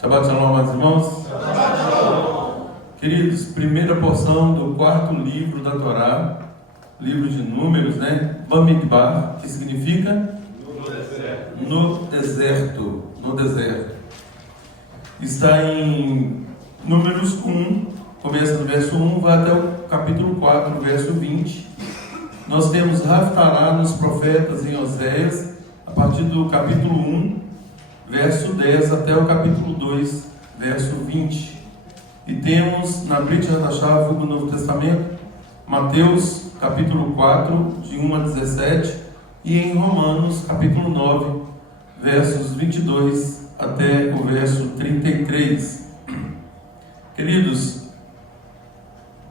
Shabbat Shalom, amados irmãos. Shabbat Shalom. Queridos, primeira porção do quarto livro da Torá, livro de Números, Bamidbar, que significa? No deserto. Está em Números 1, começa no verso 1, vai até o capítulo 4, verso 20. Nós temos Haftará nos profetas em Oséias, a partir do capítulo 1, verso 10 até o capítulo 2, verso 20. E temos na Brit Hadashah, vulgo Novo Testamento, Mateus capítulo 4, de 1 a 17, e em Romanos capítulo 9, versos 22 até o verso 33. Queridos,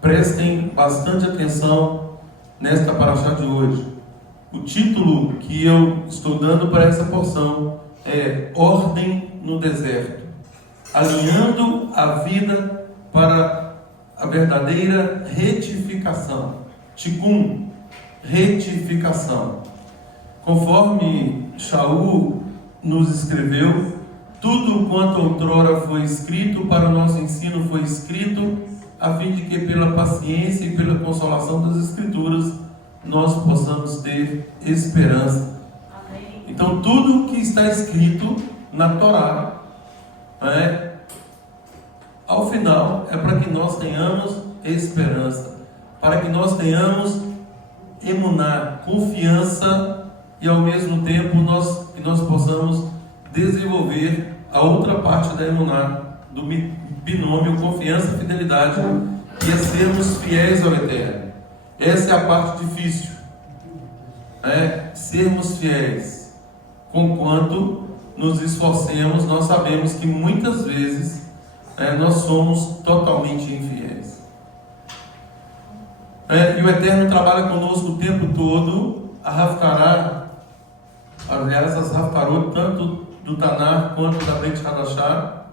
prestem bastante atenção nesta paraxá de hoje. O título que eu estou dando para essa porção é Ordem no Deserto, alinhando a vida para a verdadeira retificação. Tikkun, retificação. Conforme Shaul nos escreveu, tudo quanto outrora foi escrito para o nosso ensino foi escrito, a fim de que pela paciência e pela consolação das Escrituras nós possamos ter esperança. Amém. Então tudo que está escrito na Torá, ao final é para que nós tenhamos esperança, para que nós tenhamos emuná, confiança, e ao mesmo tempo que nós possamos desenvolver a outra parte da emuná, do binômio confiança e fidelidade, que é sermos fiéis ao Eterno. Essa é a parte difícil, sermos fiéis. Conquanto nos esforcemos, nós sabemos que muitas vezes nós somos totalmente infiéis. E o Eterno trabalha conosco o tempo todo. A Haftará, aliás, as Haftarot, tanto do Tanar quanto da Brit Hadashah,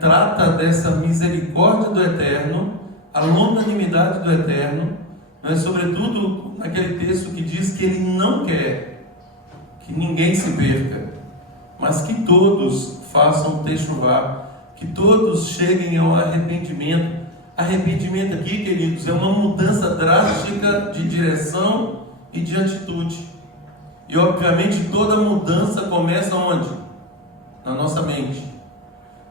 trata dessa misericórdia do Eterno, a longanimidade do Eterno, sobretudo naquele texto que diz que Ele não quer que ninguém se perca, mas que todos façam techuvá, que todos cheguem ao arrependimento. Arrependimento aqui, queridos, é uma mudança drástica de direção e de atitude. E obviamente toda mudança começa onde? Na nossa mente.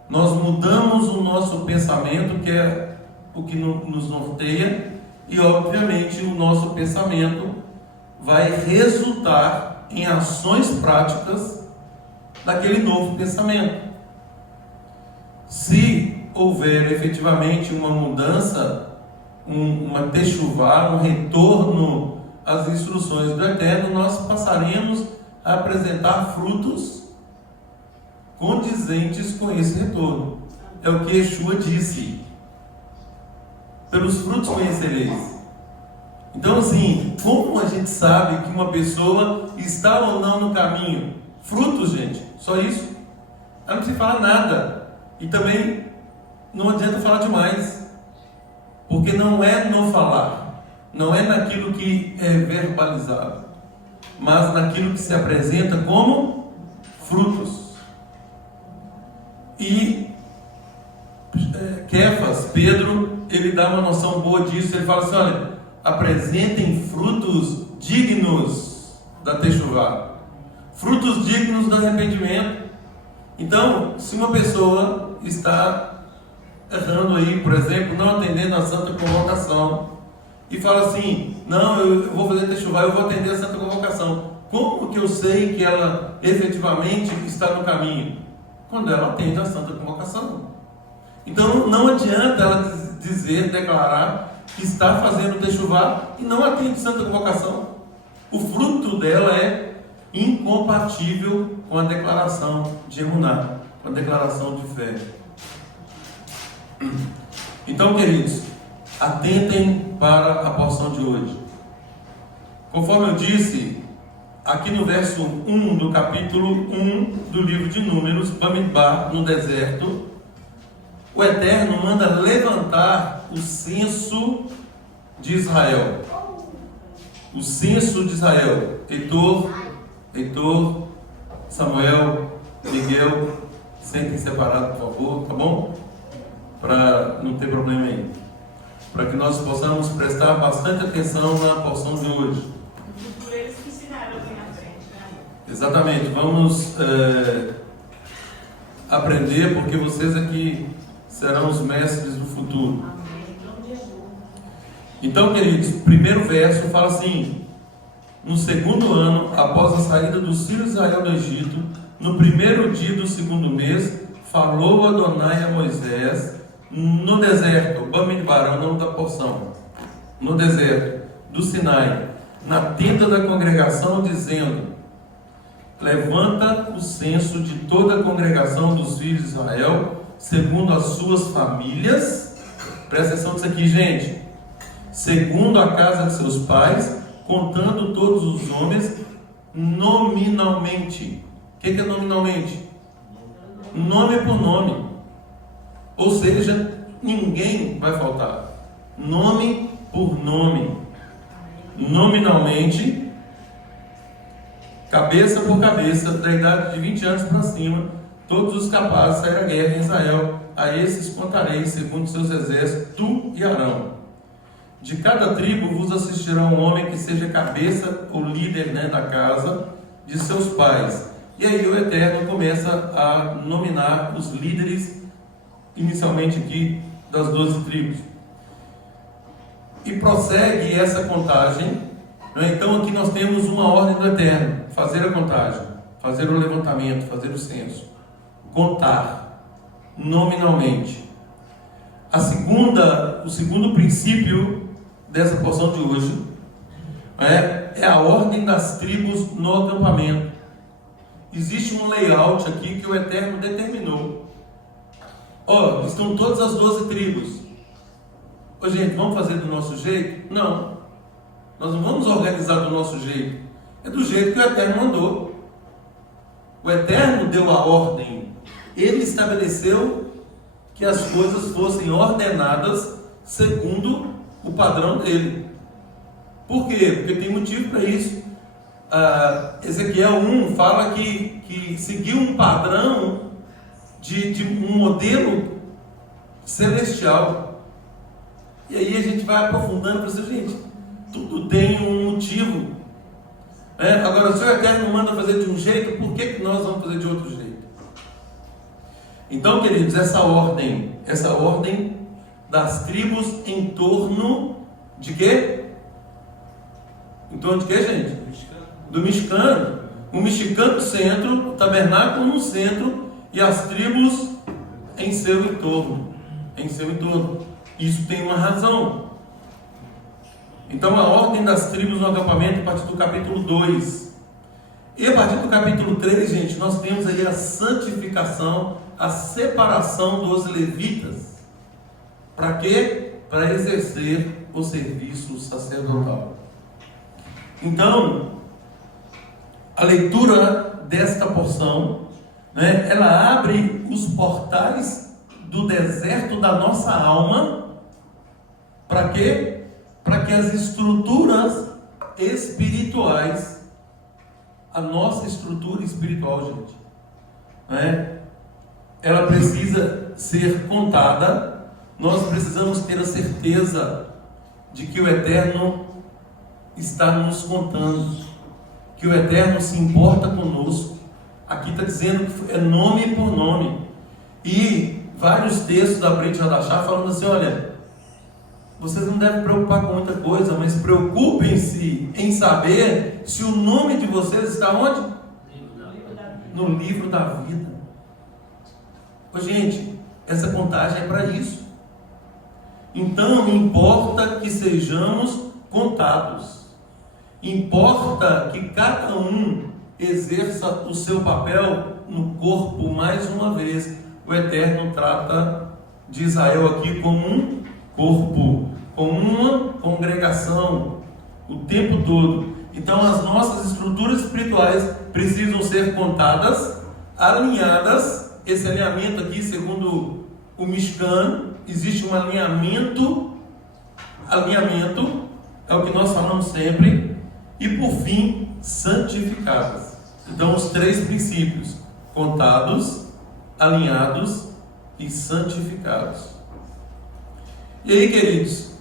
Nós mudamos o nosso pensamento, que é o que nos norteia, e obviamente o nosso pensamento vai resultar em ações práticas daquele novo pensamento. Se houver efetivamente uma mudança, uma techuvá, um retorno às instruções do Eterno, nós passaremos a apresentar frutos condizentes com esse retorno. É o que Yeshua disse: pelos frutos conhecereis. Então, assim, como a gente sabe que uma pessoa está ou não no caminho? Frutos, gente, só isso. Não precisa falar nada. E também não adianta falar demais, porque não é no falar, não é naquilo que é verbalizado, mas naquilo que se apresenta como frutos. E Kefas, Pedro, ele dá uma noção boa disso. Ele fala assim: olha, apresentem frutos dignos da techuvá, frutos dignos do arrependimento. Então, se uma pessoa está errando aí, por exemplo, não atendendo a santa convocação, e fala assim: não, eu vou fazer techuvá, eu vou atender a santa convocação, como que eu sei que ela efetivamente está no caminho? Quando ela atende a santa convocação. Então não adianta ela declarar que está fazendo techuvá e não atende santa convocação. O fruto dela é incompatível com a declaração de emuná, com a declaração de fé. Então, queridos, atentem para a porção de hoje. Conforme eu disse, aqui no verso 1 do capítulo 1 do livro de Números, Bamidbar, no deserto, o Eterno manda levantar o censo de Israel. O censo de Israel. Heitor, Samuel, Miguel, sentem separados, por favor, tá bom? Para não ter problema aí. Para que nós possamos prestar bastante atenção na porção de hoje. No futuro eles que ensinaram aqui na frente, né? Exatamente, vamos aprender, porque vocês aqui serão os mestres do futuro. Amém. Em nome de Jesus. Então, queridos, o primeiro verso fala assim: no segundo ano, após a saída dos filhos de Israel do Egito, no primeiro dia do segundo mês, falou Adonai a Moisés no deserto, Bamidbar, é o nome da porção, no deserto do Sinai, na tenda da congregação, dizendo: levanta o censo de toda a congregação dos filhos de Israel, segundo as suas famílias. Presta atenção nisso aqui, gente. Segundo a casa de seus pais, contando todos os homens nominalmente. O que é nominalmente? Nome por nome. Ou seja, ninguém vai faltar. Nome por nome. Nominalmente, cabeça por cabeça, da idade de 20 anos para cima, todos os capazes de sair à guerra em Israel. A esses contarei, segundo seus exércitos, tu e Arão. De cada tribo vos assistirá um homem que seja cabeça ou líder, da casa de seus pais. E aí o Eterno começa a nominar os líderes, inicialmente aqui, das 12 tribos. E prossegue essa contagem. Então aqui nós temos uma ordem do Eterno: fazer a contagem, fazer o levantamento, fazer o censo, contar nominalmente. O segundo princípio dessa porção de hoje é a ordem das tribos no acampamento. Existe um layout aqui que o Eterno determinou. Estão todas as 12 tribos. Gente, vamos fazer do nosso jeito? Não. Nós não vamos organizar do nosso jeito. É do jeito que o Eterno mandou. O Eterno deu a ordem. Ele estabeleceu que as coisas fossem ordenadas segundo o padrão dele. Por quê? Porque tem motivo para isso. Ezequiel 1 fala que seguiu um padrão de um modelo celestial. E aí a gente vai aprofundando para dizer, gente, tudo tem um motivo. Agora, se o Eterno manda fazer de um jeito, por que nós vamos fazer de outro jeito? Então, queridos, essa ordem das tribos em torno de quê? Em torno de quê, gente? Do Mishkan. O Mishkan no centro, o tabernáculo no centro e as tribos em seu entorno. Isso tem uma razão. Então a ordem das tribos no acampamento a partir do capítulo 2. E a partir do capítulo 3, gente, nós temos aí a santificação, a separação dos levitas. Para quê? Para exercer o serviço sacerdotal. Então, a leitura desta porção, ela abre os portais do deserto da nossa alma. Para quê? Para que as estruturas espirituais, a nossa estrutura espiritual, gente, ela precisa ser contada. Nós precisamos ter a certeza de que o Eterno está nos contando, que o Eterno se importa conosco. Aqui está dizendo que é nome por nome. E vários textos da Brit Hadashah falando assim: olha, vocês não devem preocupar com muita coisa, mas preocupem-se em saber se o nome de vocês está onde? No livro da vida. Gente, essa contagem é para isso. Então importa que sejamos contados. Importa que cada um exerça o seu papel no corpo. Mais uma vez, o Eterno trata de Israel aqui como um corpo, como uma congregação, o tempo todo. Então as nossas estruturas espirituais precisam ser contadas, alinhadas. Esse alinhamento aqui, segundo o Mishkan, existe um alinhamento é o que nós falamos sempre. E por fim, santificadas. Então os três princípios: contados, alinhados e santificados. E aí, queridos,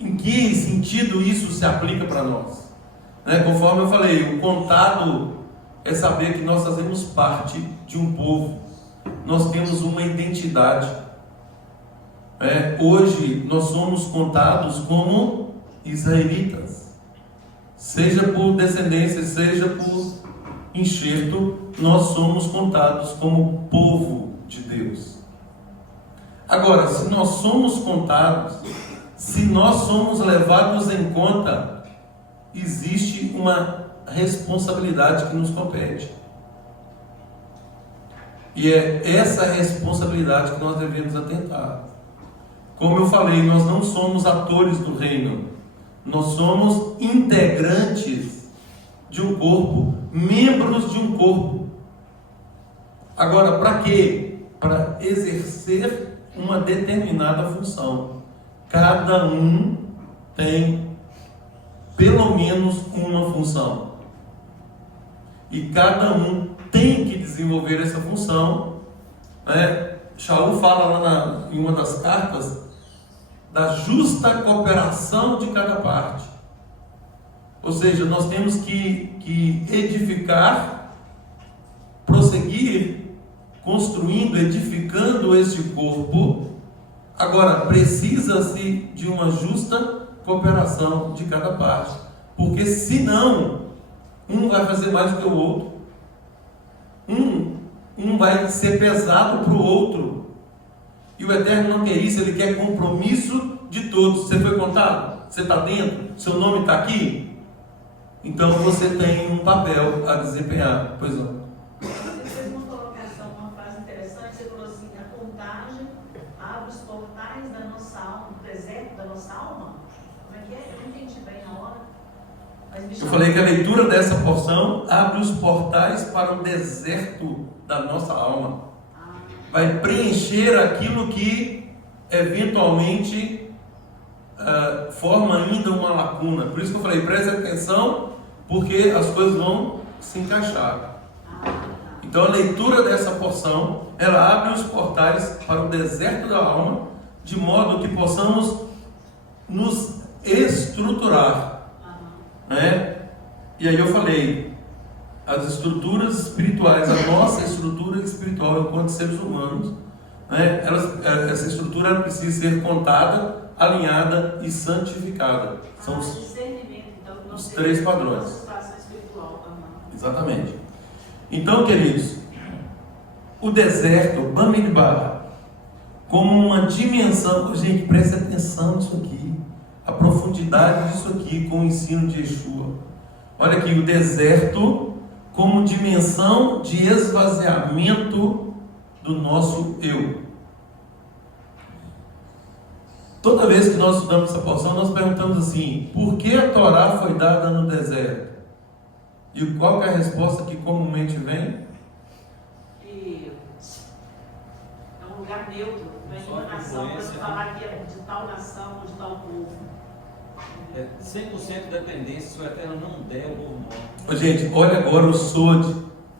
em que sentido isso se aplica para nós? Conforme eu falei, o contado é saber que nós fazemos parte de um povo, nós temos uma identidade. Hoje nós somos contados como israelitas, seja por descendência, seja por enxerto, nós somos contados como povo de Deus. Agora, se nós somos contados, se nós somos levados em conta, existe uma responsabilidade que nos compete. E é essa responsabilidade que nós devemos atentar. Como eu falei, nós não somos atores do reino, nós somos integrantes de um corpo, membros de um corpo. Agora, para quê? Para exercer uma determinada função. Cada um tem pelo menos uma função. E cada um tem que desenvolver essa função. Shaul fala lá em uma das cartas da justa cooperação de cada parte. Ou seja, nós temos que edificar, prosseguir, construindo, edificando este corpo. Agora, precisa-se de uma justa cooperação de cada parte, porque senão um vai fazer mais do que o outro, um vai ser pesado para o outro, e o Eterno não quer isso. Ele quer compromisso de todos. Você foi contado? Você está dentro? Seu nome está aqui? Então você tem um papel a desempenhar. Pois não. Você fez uma colocação, uma frase interessante. Você falou assim: a contagem abre os portais da nossa alma, do deserto da nossa alma. Como é que é? Eu não entendi bem na hora. Eu falei que a leitura dessa porção abre os portais para o deserto da nossa alma. Vai preencher aquilo que eventualmente forma ainda uma lacuna. Por isso que eu falei, preste atenção, porque as coisas vão se encaixar. Então a leitura dessa porção, ela abre os portais para o deserto da alma, de modo que possamos nos estruturar. E aí eu falei, as estruturas espirituais, a nossa estrutura espiritual enquanto seres humanos, essa estrutura precisa ser contada, alinhada e santificada. São os três padrões. Exatamente. Então, queridos, o deserto, Bamidbar, como uma dimensão, gente, preste atenção nisso aqui, a profundidade disso aqui com o ensino de Yeshua. Olha aqui, o deserto como dimensão de esvaziamento do nosso eu. Toda vez que nós estudamos essa porção, nós perguntamos assim: por que a Torá foi dada no deserto? E qual que é a resposta que comumente vem? Que é um lugar neutro, não é uma nação para falar que é de tal nação ou de tal povo. É 100% dependência. Se o Eterno não der, o povo morre. Gente, olha agora o sode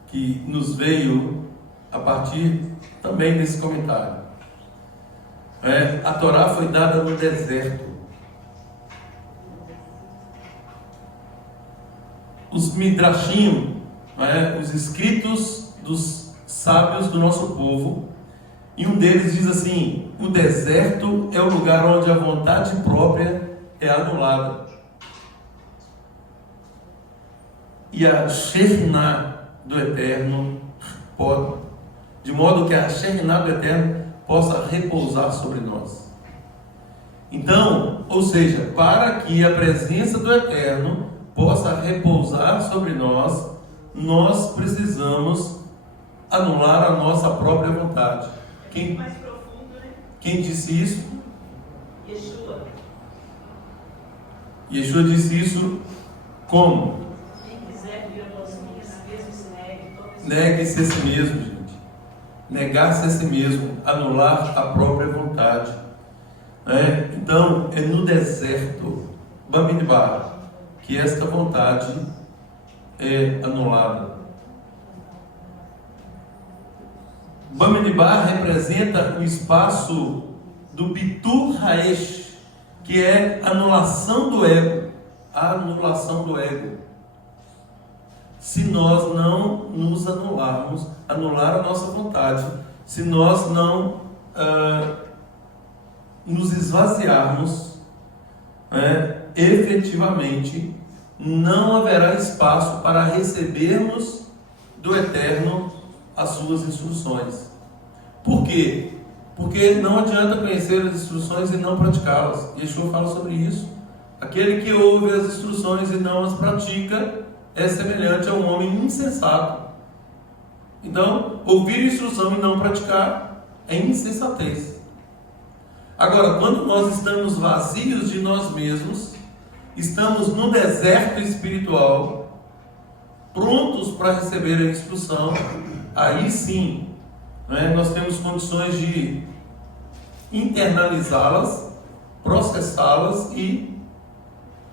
que nos veio a partir também desse comentário. A Torá foi dada no deserto. Os midrashim, os escritos dos sábios do nosso povo, e um deles diz assim: o deserto é o lugar onde a vontade própria é anulada, e a Shekhinah do Eterno pode, de modo que a Shekhinah do Eterno possa repousar sobre nós. Então, ou seja, para que a presença do Eterno possa repousar sobre nós, nós precisamos anular a nossa própria vontade. Mais profundo, né? Quem disse isso? Yeshua. Yeshua disse isso como? Quem quiser vir após mim, a si mesmo se negue. Negue-se a si mesmo, gente. Negar-se a si mesmo, anular a própria vontade. Então, é no deserto, Bamidbar, que esta vontade é anulada. Bamidbar representa o espaço do Bitur Haesh, que é anulação do ego. A anulação do ego. Se nós não nos anularmos, anular a nossa vontade, se nós não nos esvaziarmos, efetivamente, não haverá espaço para recebermos do Eterno as suas instruções. Por quê? Porque não adianta conhecer as instruções e não praticá-las. Yeshua fala sobre isso. Aquele que ouve as instruções e não as pratica é semelhante a um homem insensato. Então, ouvir instrução e não praticar é insensatez. Agora, quando nós estamos vazios de nós mesmos, estamos no deserto espiritual, prontos para receber a instrução, aí sim, nós temos condições de internalizá-las, processá-las e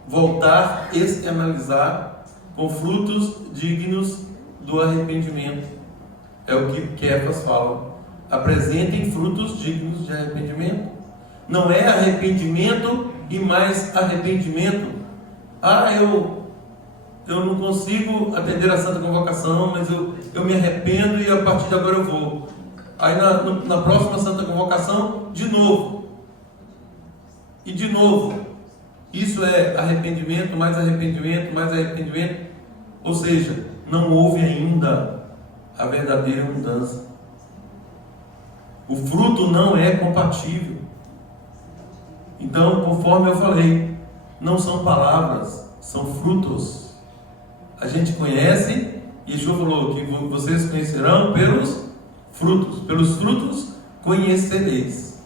voltar a externalizar com frutos dignos do arrependimento. É o que Kefas fala. Apresentem frutos dignos de arrependimento. Não é arrependimento e mais arrependimento. Eu não consigo atender a Santa Convocação, mas eu me arrependo e a partir de agora eu vou. Aí na próxima Santa Convocação, de novo. E de novo. Isso é arrependimento, mais arrependimento, mais arrependimento. Ou seja, não houve ainda a verdadeira mudança. O fruto não é compatível. Então, conforme eu falei, não são palavras, são frutos. A gente conhece, e Yeshua falou que vocês conhecerão pelos frutos. Pelos frutos conhecereis.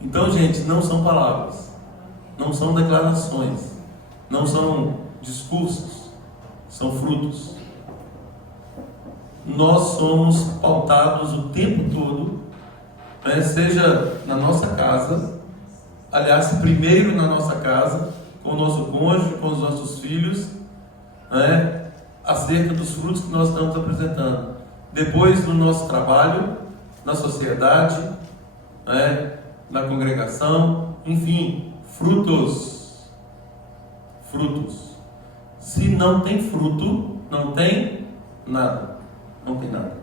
Então, gente, não são palavras, não são declarações, não são discursos, são frutos. Nós somos pautados o tempo todo, seja na nossa casa, aliás, primeiro na nossa casa, com o nosso cônjuge, com os nossos filhos, acerca dos frutos que nós estamos apresentando. Depois no nosso trabalho, na sociedade, na congregação, enfim, frutos. Frutos. Se não tem fruto, não tem nada. Não tem nada.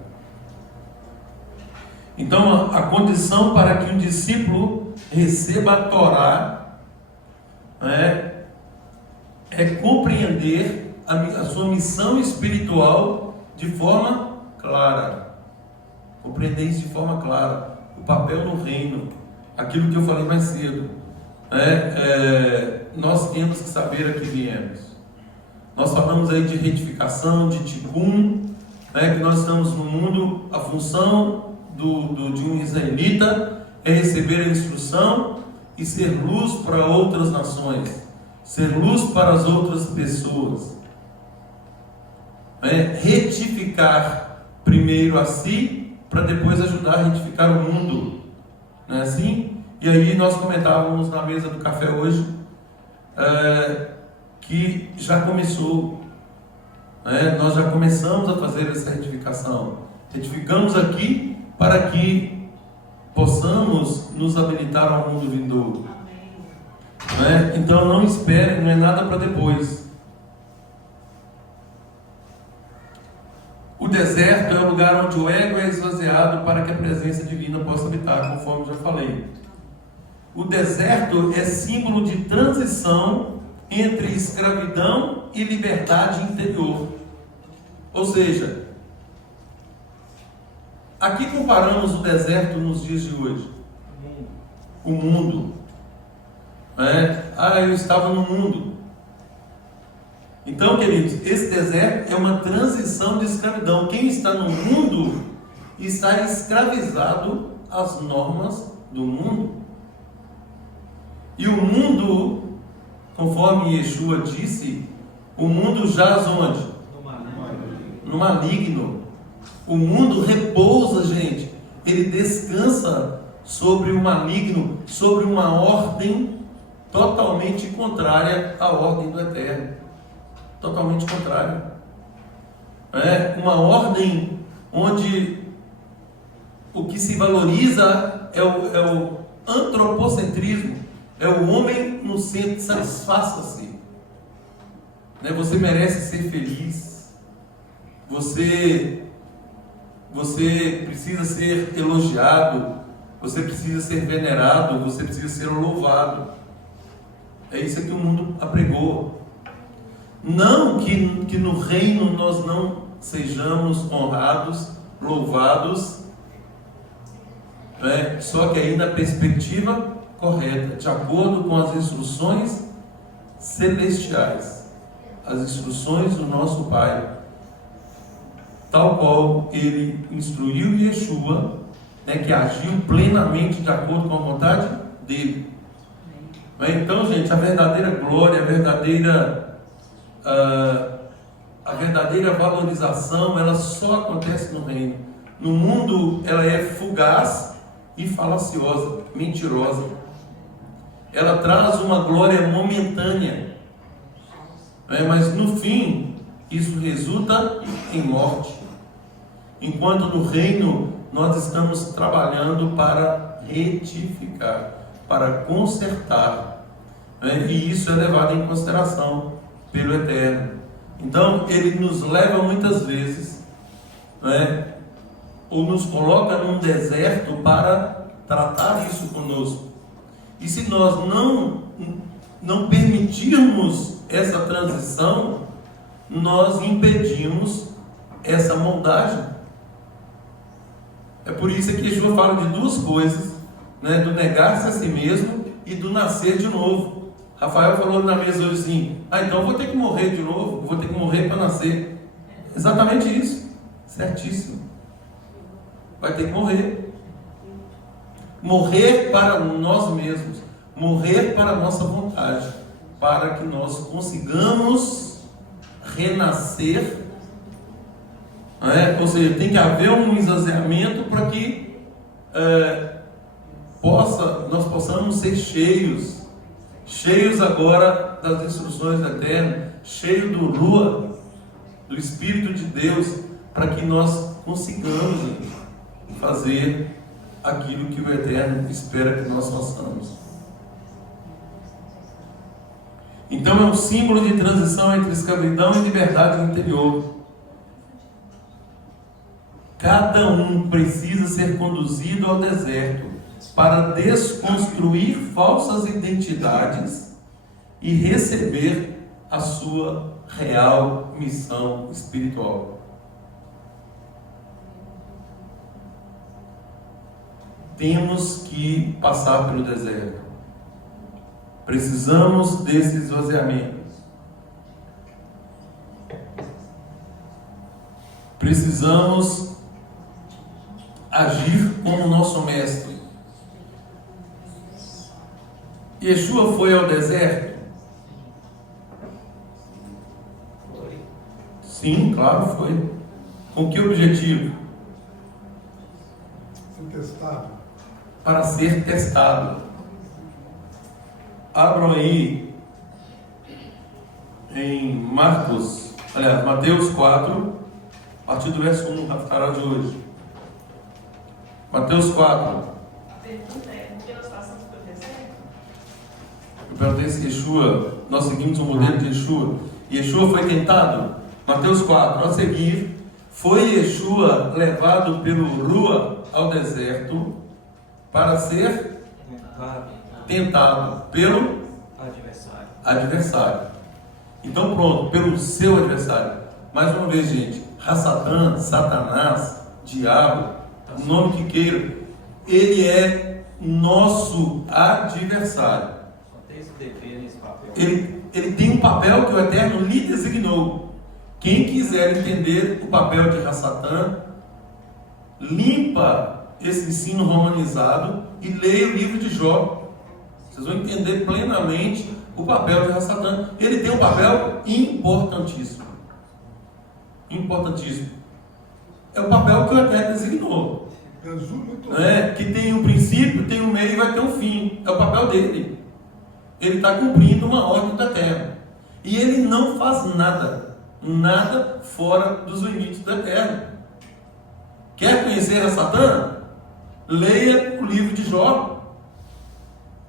Então, a condição para que um discípulo receba a Torá é compreender a sua missão espiritual de forma clara. Compreender isso de forma clara. O papel no reino. Aquilo que eu falei mais cedo. Nós temos que saber a que viemos. Nós falamos aí de retificação, de tikkun, que nós estamos no mundo, a função de um israelita é receber a instrução e ser luz para outras nações, ser luz para as outras pessoas, retificar primeiro a si, para depois ajudar a retificar o mundo, não é assim? E aí nós comentávamos na mesa do café hoje, que já começou, nós já começamos a fazer essa retificação, retificamos aqui para que possamos nos habilitar ao mundo vindouro. Então não espere, não é nada para depois. O deserto é o lugar onde o ego é esvaziado para que a presença divina possa habitar, conforme já falei. O deserto é símbolo de transição entre escravidão e liberdade interior. Ou seja, aqui comparamos o deserto nos dias de hoje. O mundo. Eu estava no mundo. Então, queridos, esse deserto é uma transição de escravidão. Quem está no mundo está escravizado às normas do mundo. E o mundo, conforme Yeshua disse, o mundo jaz onde? No maligno. O mundo repousa, gente. Ele descansa sobre o maligno, sobre uma ordem totalmente contrária à ordem do Eterno. Totalmente contrária. Uma ordem onde o que se valoriza é o antropocentrismo, é o homem no centro, satisfaça-se. Né? Você merece ser feliz, você precisa ser elogiado, você precisa ser venerado, você precisa ser louvado. É isso que o mundo apregou. Não que no reino nós não sejamos honrados, louvados, né? Só que aí na perspectiva correta, de acordo com as instruções celestiais, as instruções do nosso Pai, tal qual ele instruiu Yeshua, né, que agiu plenamente de acordo com a vontade dele. Então, gente, a verdadeira glória, a verdadeira valorização, ela só acontece no reino. No mundo, ela é fugaz e falaciosa, mentirosa. Ela traz uma glória momentânea, né? Mas no fim, isso resulta em morte. Enquanto no reino, nós estamos trabalhando para retificar, para consertar, né? E isso é levado em consideração pelo Eterno. Então, ele nos leva muitas vezes, né? Ou nos coloca num deserto para tratar isso conosco. E se nós não permitirmos essa transição, nós impedimos essa moldagem. É por isso que Yeshua fala de duas coisas, né? Do negar-se a si mesmo e do nascer de novo. Rafael falou na mesa hoje assim: então eu vou ter que morrer de novo, vou ter que morrer para nascer. Exatamente isso, certíssimo. Vai ter que morrer. Morrer para nós mesmos, morrer para a nossa vontade, para que nós consigamos renascer. Ou seja, tem que haver um esvaziamento para que nós possamos ser cheios agora das instruções do Eterno, cheios do Rua, do Espírito de Deus, para que nós consigamos fazer aquilo que o Eterno espera que nós façamos. Então é um símbolo de transição entre escravidão e liberdade interior. Cada um precisa ser conduzido ao deserto para desconstruir falsas identidades e receber a sua real missão espiritual. Temos que passar pelo deserto. Precisamos desse esvaziamento. Precisamos agir como nosso mestre. Yeshua foi ao deserto? Sim, claro, foi. Com que objetivo? Ser testado. Para ser testado. Abram aí em Mateus 4, a partir do verso 1, Haftarah de hoje. Mateus 4. A pergunta é: por que nós passamos pelo deserto? Eu perguntei se Yeshua, nós seguimos o modelo de Yeshua. Yeshua foi tentado? Mateus 4. A seguir, foi Yeshua levado pelo Rua ao deserto para ser tentado pelo adversário. Então pronto, pelo seu adversário. Mais uma vez, gente, Hassatan, Satanás, diabo, o nome que queira, ele é nosso adversário. Só tem esse dever nesse papel. Ele tem um papel que o Eterno lhe designou. Quem quiser entender o papel de Hassatan, limpa esse ensino romanizado e leia o livro de Jó. Vocês vão entender plenamente o papel de Hassatan. Ele tem um papel importantíssimo. Importantíssimo. É o papel que o Eterno designou. Que tem um princípio, tem um meio e vai ter um fim. É o papel dele. Ele está cumprindo uma ordem da terra. E ele não faz nada fora dos limites da terra. Quer conhecer a Satã? Leia o livro de Jó.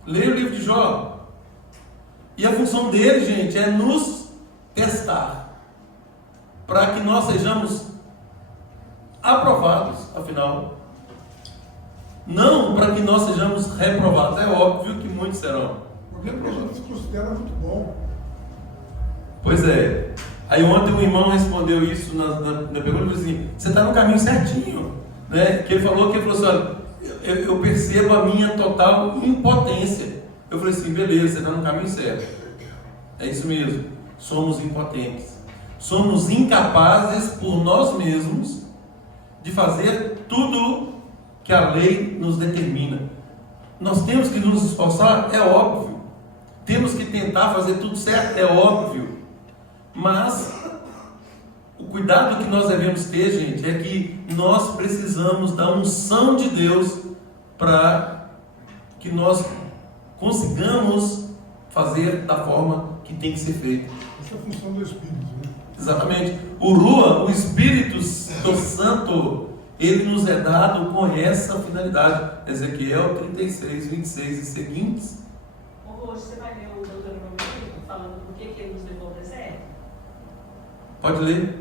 Leia o livro de Jó. E a função dele, gente, é nos testar, para que nós sejamos aprovados, afinal. Não para que nós sejamos reprovados. É óbvio que muitos serão. O problema é que a gente se considera muito bom. Pois é. Aí ontem um irmão respondeu isso na pergunta, disse assim: você está no caminho certinho, né? Que ele falou assim: olha, eu percebo a minha total impotência. Eu falei assim: beleza, você está no caminho certo. É isso mesmo. Somos impotentes. Somos incapazes por nós mesmos de fazer tudo que a lei nos determina. Nós temos que nos esforçar, é óbvio. Temos que tentar fazer tudo certo, é óbvio. Mas o cuidado que nós devemos ter, gente, é que nós precisamos da unção de Deus para que nós consigamos fazer da forma que tem que ser feito. Essa é a função do Espírito, né? Exatamente. O Rua, o Espírito Santo, ele nos é dado com essa finalidade. Ezequiel 36, 26 e seguintes. Hoje você vai ler o Deuteronômio falando por que ele nos levou ao deserto? Pode ler.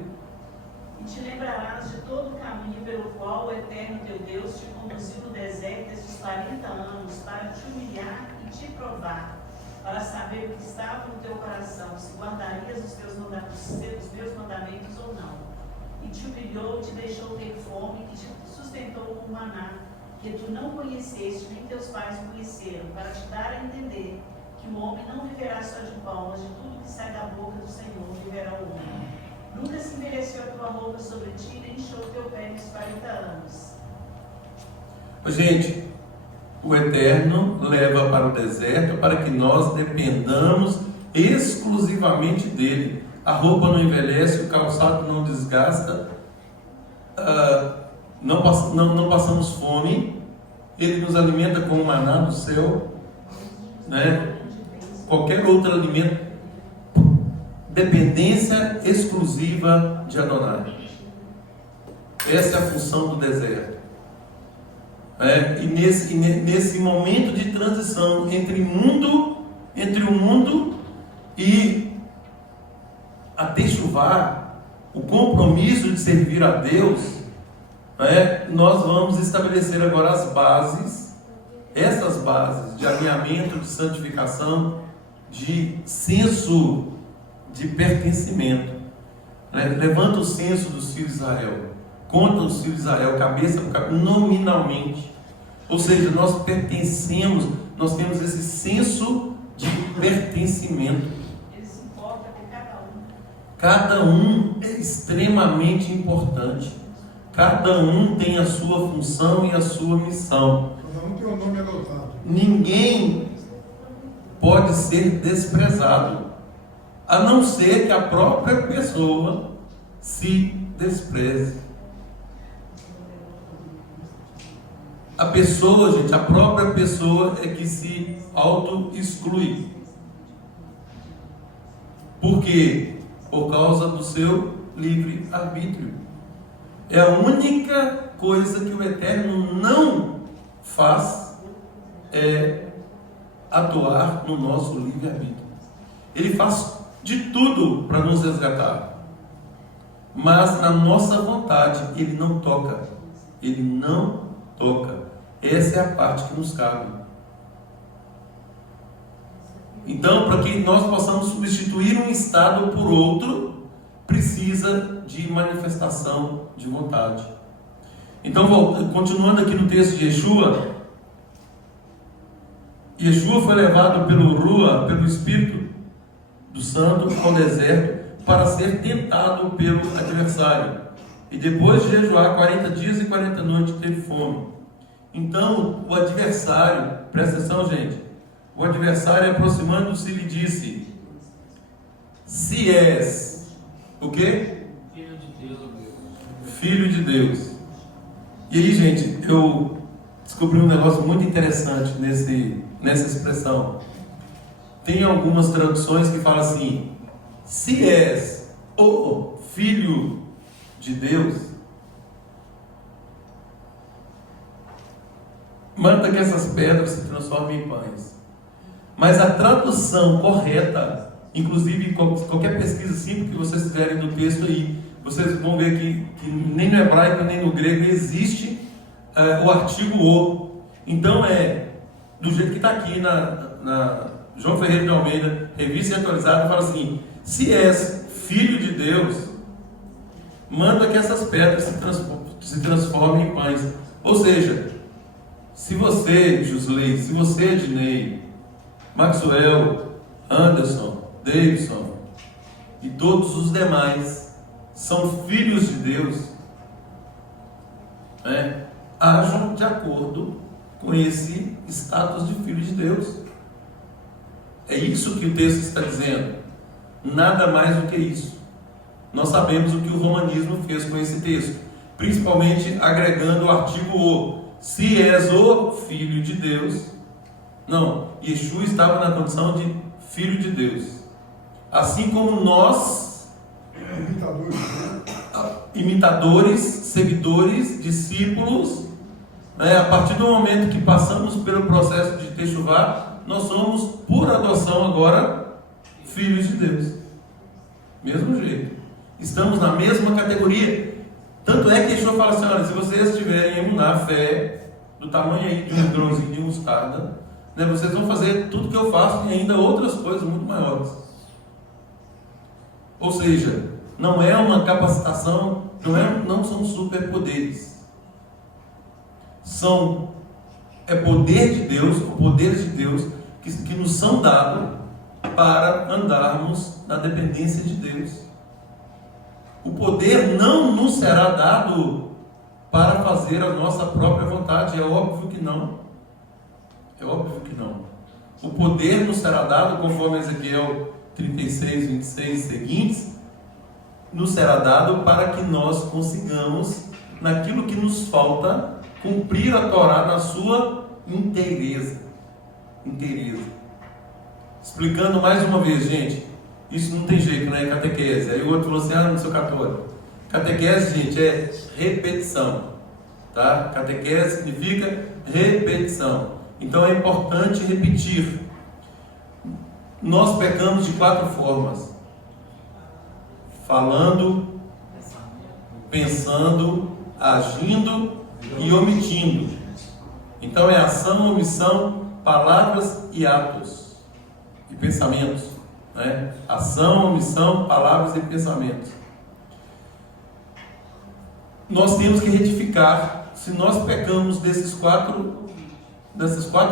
E te lembrarás de todo o caminho pelo qual o Eterno teu Deus te conduziu no deserto esses 40 anos, para te humilhar e te provar, para saber o que estava no teu coração, se guardarias os meus mandamentos ou não. E te humilhou, te deixou ter fome, que te sustentou com maná, que tu não conheceste, nem teus pais conheceram, para te dar a entender que o homem não viverá só de pão, mas de tudo que sai da boca do Senhor viverá o homem. Nunca se envelheceu a tua roupa sobre ti, nem inchou o teu pé nos 40 anos. Gente, o Eterno leva para o deserto para que nós dependamos exclusivamente dele. A roupa não envelhece, o calçado não desgasta, não passamos fome, ele nos alimenta com o maná do céu, né? Qualquer outro alimento, dependência exclusiva de Adonai. Essa é a função do deserto. E nesse momento de transição entre o mundo e a Techuvá, o compromisso de servir a Deus, nós vamos estabelecer agora as bases, essas bases de alinhamento, de santificação, de senso de pertencimento. Levanta o censo dos filhos de Israel, conta os filhos de Israel, cabeça por cabeça, nominalmente. Ou seja, nós pertencemos, nós temos esse senso de pertencimento. Ele se importa com cada um. Cada um é extremamente importante. Cada um tem a sua função e a sua missão. Cada um tem um nome adotado. Ninguém pode ser desprezado, a não ser que a própria pessoa se despreze. A pessoa, gente, a própria pessoa é que se auto-exclui. Por quê? Por causa do seu livre-arbítrio. É a única coisa que o Eterno não faz é atuar no nosso livre-arbítrio. Ele faz de tudo para nos resgatar, mas na nossa vontade Ele não toca. Ele não toca. Essa é a parte que nos cabe. Então, para que nós possamos substituir um estado por outro, precisa de manifestação de vontade. Então, continuando aqui no texto de Yeshua, Yeshua foi levado pelo Rua, pelo Espírito do Santo, ao deserto para ser tentado pelo adversário. E depois de jejuar 40 dias e 40 noites, teve fome. Então, o adversário, presta atenção, gente, o adversário, aproximando-se, lhe disse: se és o quê? Filho de Deus, Filho de Deus. E aí, gente, eu descobri um negócio muito interessante nessa expressão. Tem algumas traduções que falam assim: se és o Filho de Deus. manda que essas pedras se transformem em pães. Mas a tradução correta, inclusive qualquer pesquisa simples que vocês fizerem do texto aí, vocês vão ver que nem no hebraico nem no grego existe o artigo o. Então do jeito que está aqui na João Ferreira de Almeida, revista atualizada, fala assim: se és filho de Deus, manda que essas pedras se transformem em pães. Ou seja, se você, Josley, se você, Ednei, Maxwell, Anderson, Davidson e todos os demais são filhos de Deus, ajam de acordo com esse status de filho de Deus. É isso que o texto está dizendo, nada mais do que isso. Nós sabemos o que o romanismo fez com esse texto, principalmente agregando o artigo o. Se és o filho de Deus. Não, Yeshua estava na condição de filho de Deus. Assim como nós, imitadores, seguidores, discípulos, a partir do momento que passamos pelo processo de Techuvá, nós somos, por adoção agora, filhos de Deus. Mesmo jeito. Estamos na mesma categoria. Tanto é que Yeshua fala assim: olha, se vocês tiverem emuná, fé, do tamanho aí de um grãozinho de mostarda, vocês vão fazer tudo que eu faço e ainda outras coisas muito maiores. Ou seja, não é uma capacitação, não são superpoderes. É poder de Deus, o poder de Deus que nos são dados para andarmos na dependência de Deus. O poder não nos será dado para fazer a nossa própria vontade, é óbvio que não. É óbvio que não. O poder nos será dado, conforme Ezequiel 36, 26 e seguintes, nos será dado para que nós consigamos, naquilo que nos falta, cumprir a Torá na sua inteireza. Explicando mais uma vez, gente, isso não tem jeito, não é catequese. Aí o outro falou assim: não sou católico. Catequese, gente, é repetição, tá? Catequese significa repetição. Então é importante repetir. Nós pecamos de 4 formas: falando, pensando, agindo e omitindo. Então é ação, omissão, palavras e atos e pensamentos, Ação, omissão, palavras e pensamentos. Nós temos que retificar. Se nós pecamos dessas quatro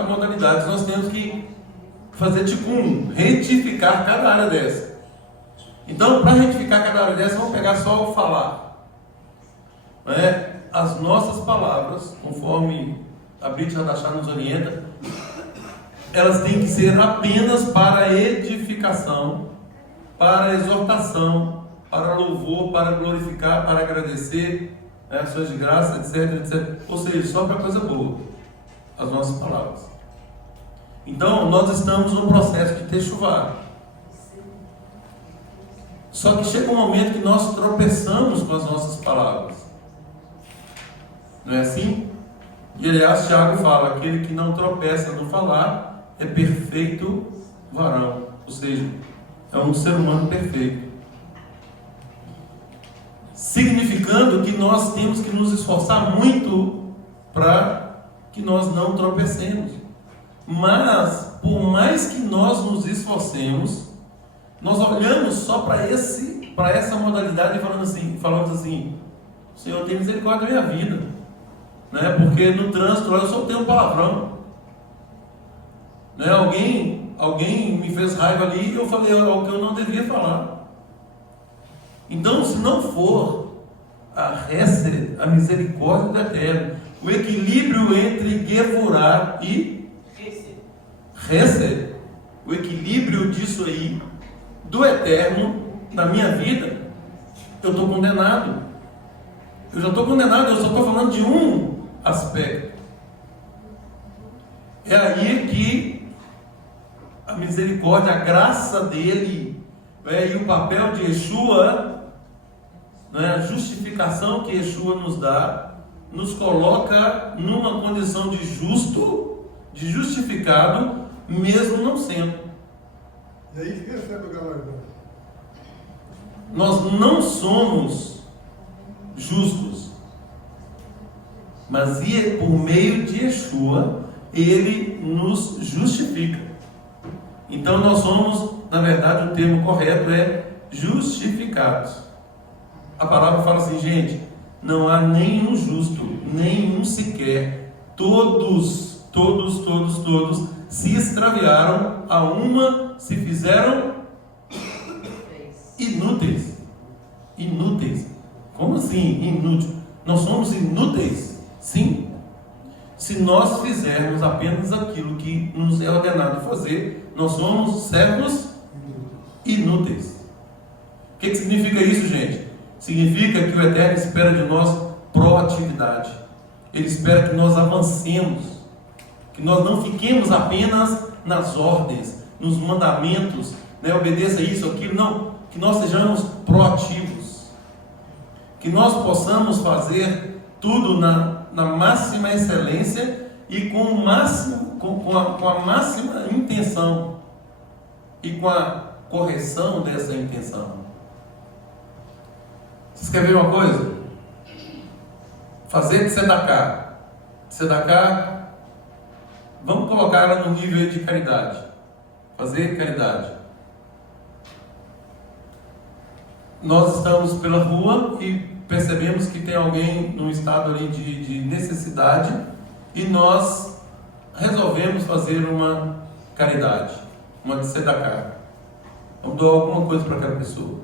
modalidades, nós temos que fazer retificar cada área dessa. Então, para retificar cada área dessa, vamos pegar só o falar. As nossas palavras, conforme a Brit Hadashah nos orienta, elas têm que ser apenas para edificação, para exortação, para louvor, para glorificar, para agradecer, ações de graça, etc. Ou seja, só para coisa boa, as nossas palavras. Então, nós estamos no processo de Techuvá. Só que chega um momento que nós tropeçamos com as nossas palavras. Não é assim? E aliás, Tiago fala: aquele que não tropeça no falar é perfeito varão. Ou seja, é um ser humano perfeito. Significando que nós temos que nos esforçar muito para que nós não tropecemos. Mas, por mais que nós nos esforcemos, nós olhamos só para essa modalidade e falamos assim: Senhor, tem misericórdia da minha vida, porque no trânsito eu soltei um palavrão, alguém me fez raiva ali e eu falei algo que eu não devia falar. Então, se não for a misericórdia do Eterno, o equilíbrio entre Gevurah e Hesed, o equilíbrio disso aí, do Eterno, na minha vida, eu estou condenado. Eu já estou condenado, eu só estou falando de um aspecto. É aí que a misericórdia, a graça dele, e o papel de Yeshua, a justificação que Yeshua nos dá, nos coloca numa condição de justo, de justificado, mesmo não sendo. E aí que recebe o galardão. Nós não somos justos, mas por meio de Yeshua, Ele nos justifica. Então nós somos, na verdade o termo correto é justificados. A palavra fala assim, gente, não há nenhum justo, nenhum sequer. Todos se extraviaram, a uma se fizeram inúteis. Inúteis. Como assim inútil? Nós somos inúteis? Sim. Se nós fizermos apenas aquilo que nos é ordenado fazer, nós somos servos inúteis. O que significa isso, gente? Significa que o Eterno espera de nós proatividade. Ele espera que nós avancemos, que nós não fiquemos apenas nas ordens, nos mandamentos, né? Obedeça isso, aquilo, não. Que nós sejamos proativos, que nós possamos fazer tudo na máxima excelência e com a máxima intenção e com a correção dessa intenção. Vocês querem ver uma coisa? Fazer de tzedakah, vamos colocar ela no nível de caridade. Fazer caridade. Nós estamos pela rua e percebemos que tem alguém num estado ali de necessidade e nós resolvemos fazer uma caridade, uma tzedakah. Vamos doar alguma coisa para aquela pessoa.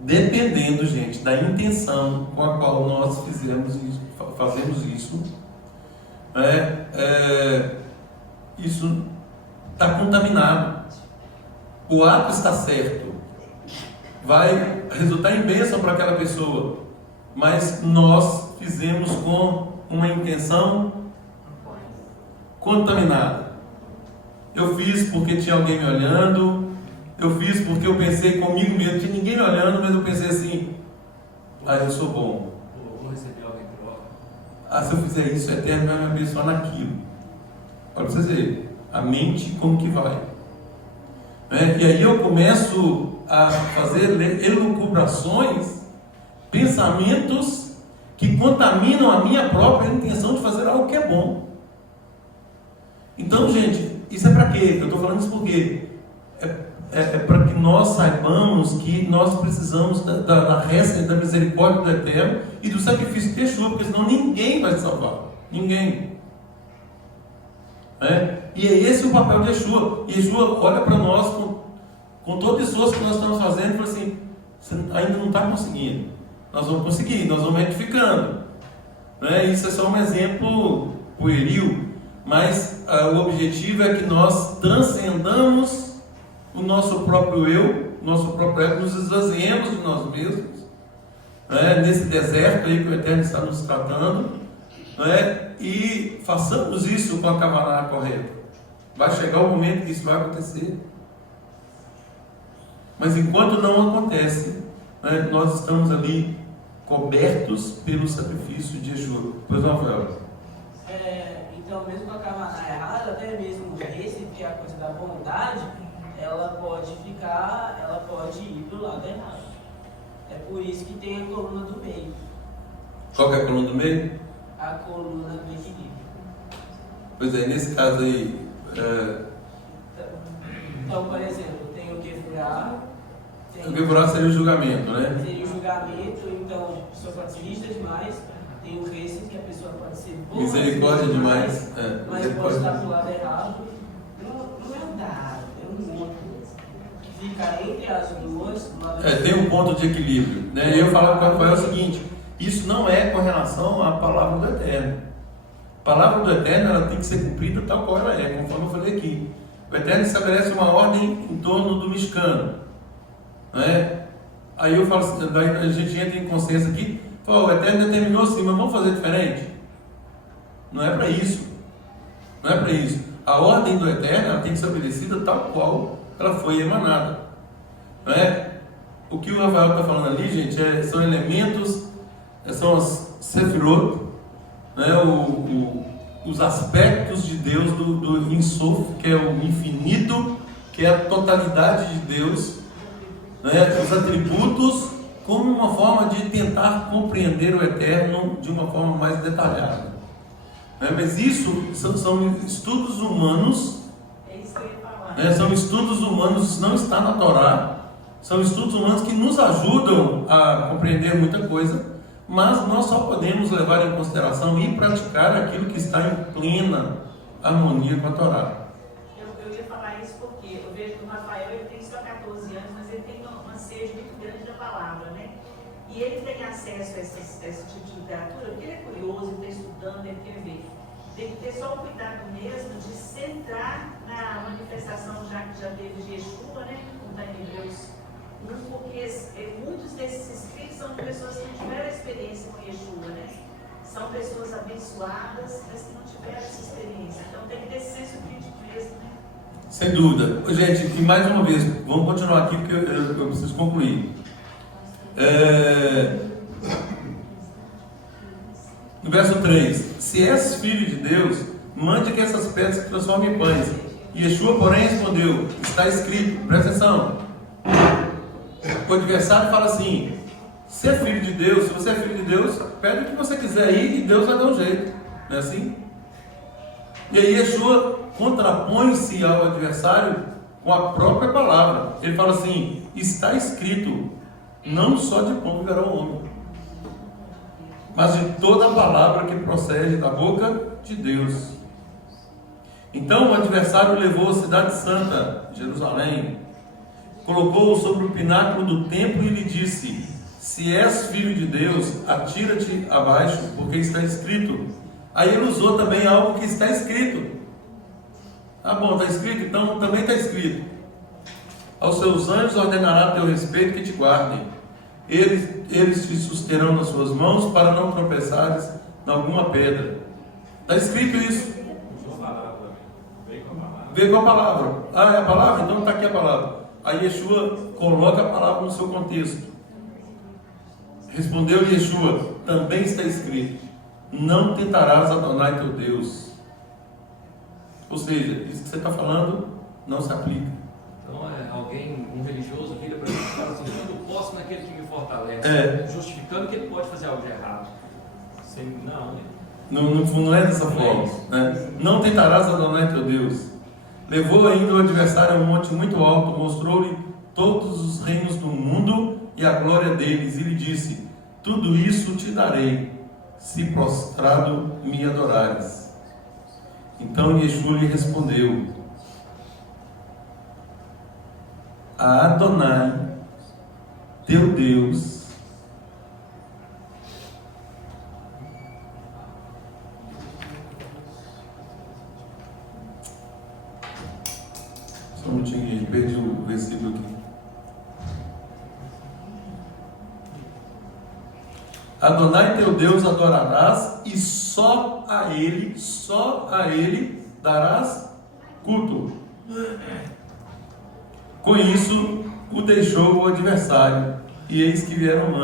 Dependendo, gente, da intenção com a qual nós fazemos isso, isso está contaminado. O ato está certo, vai resultar em bênção para aquela pessoa, mas nós fizemos com uma intenção contaminada. Eu fiz porque tinha alguém me olhando, eu fiz porque eu pensei comigo mesmo, tinha ninguém me olhando, mas eu pensei assim, eu sou bom. Vou receber alguém em troca. Se eu fizer isso, o Eterno vai me abençoar naquilo. Para vocês verem, a mente como que vai. E aí eu começo a fazer elucubrações, pensamentos que contaminam a minha própria intenção de fazer algo que é bom. Então, gente, isso é para quê? Eu estou falando isso porque é para que nós saibamos que nós precisamos da resta da misericórdia do Eterno e do sacrifício de Yeshua, porque senão ninguém vai se salvar. Ninguém. E é esse o papel de Yeshua. Yeshua olha para nós com todo o esforço que nós estamos fazendo e fala assim, você ainda não está conseguindo. Nós vamos conseguir, nós vamos edificando. Isso é só um exemplo pueril, mas o objetivo é que nós transcendamos o nosso próprio eu, nosso próprio ego, nos esvaziemos de nós mesmos, nesse deserto aí que o Eterno está nos tratando, e façamos isso com a cavaná correta. Vai chegar o momento que isso vai acontecer, mas enquanto não acontece, nós estamos ali cobertos pelo sacrifício de Yeshua. Pois não, Rafael? Então, mesmo com a cavaná errada, até mesmo esse que é a coisa da bondade, ela pode ir para o lado errado. É por isso que tem a coluna do meio. Qual que é a coluna do meio? A coluna do equilíbrio. Pois é, nesse caso aí. Então, por exemplo, tem o quebrar. O quebrar seria o julgamento, né? Seria o julgamento, então a pessoa pode ser justa demais. Tem o resto que a pessoa pode ser boa. Misericórdia demais. Mas pode estar para o lado errado. Não é um dado, é um ponto. Fica entre as duas. Tem um ponto de equilíbrio. E eu falo com o Rafael o seguinte: isso não é com relação à palavra do Eterno. A palavra do Eterno ela tem que ser cumprida tal qual ela é, conforme eu falei aqui. O Eterno estabelece uma ordem em torno do Mishkan. Aí eu falo assim, daí a gente entra em consciência aqui, o Eterno determinou assim, mas vamos fazer diferente? Não é para isso. Não é para isso. A ordem do Eterno ela tem que ser obedecida tal qual ela foi emanada. O que o Rafael está falando ali, gente, são elementos, são as Sefirot, né, os aspectos de Deus do Insof, que é o infinito, que é a totalidade de Deus, né, os atributos, como uma forma de tentar compreender o Eterno de uma forma mais detalhada. Né, mas isso são estudos humanos, É isso que eu ia falar. né, são estudos humanos, isso não está na Torá, são estudos humanos que nos ajudam a compreender muita coisa, mas nós só podemos levar em consideração e praticar aquilo que está em plena harmonia com a Torá. Eu ia falar isso porque eu vejo que o Rafael, ele tem só 14 anos, mas ele tem uma sede muito grande da palavra, né? E ele tem acesso a esse tipo de literatura, porque ele é curioso, ele está estudando, ele quer ver. Tem que ter só o cuidado mesmo de centrar na manifestação que já teve de Yeshua, né? Como está em Hebreus 1, porque muitos desses escritos são de pessoas que não tiveram experiência com Yeshua, né? São pessoas abençoadas, mas que não tiveram essa experiência. Então tem que ter senso crítico mesmo, né? Sem dúvida. Gente, e mais uma vez, vamos continuar aqui porque eu preciso concluir. No verso 3: se és filho de Deus, mande que essas pedras se transformem em pães. E Yeshua, porém, respondeu: está escrito, presta atenção. O adversário fala assim: se é filho de Deus, se você é filho de Deus, pede o que você quiser ir e Deus vai dar um jeito. Não é assim? E aí Yeshua contrapõe-se ao adversário com a própria palavra. Ele fala assim: está escrito, não só de pão viverá o homem, mas de toda a palavra que procede da boca de Deus. Então o adversário levou a cidade santa, Jerusalém, colocou-o sobre o pináculo do templo e lhe disse: se és filho de Deus, atira-te abaixo, porque está escrito. Aí ele usou também algo que está escrito. Ah, bom, está escrito? Então também está escrito: aos seus anjos ordenará a teu respeito que te guardem. Eles te susterão nas suas mãos para não tropeçares em alguma pedra. Está escrito isso. Veio com a palavra. Ah, é a palavra? Então está aqui a palavra. Aí Yeshua coloca a palavra no seu contexto. Respondeu Yeshua: também está escrito: não tentarás Adonai teu Deus. Ou seja, isso que você está falando não se aplica. Então, um religioso vira para mim e fala assim: eu posso naquele que me fortalece, justificando que ele pode fazer algo de errado. Não é dessa forma. Né? Não tentarás Adonai teu Deus. Levou ainda o adversário a um monte muito alto, mostrou-lhe todos os reinos do mundo e a glória deles, e lhe disse: tudo isso te darei, se prostrado me adorares. Então Yeshua lhe respondeu: a Adonai, teu Deus, só um minutinho, perdi o versículo aqui. Adonai teu Deus adorarás, e só a Ele darás culto. Com isso o deixou o adversário, e eis que vieram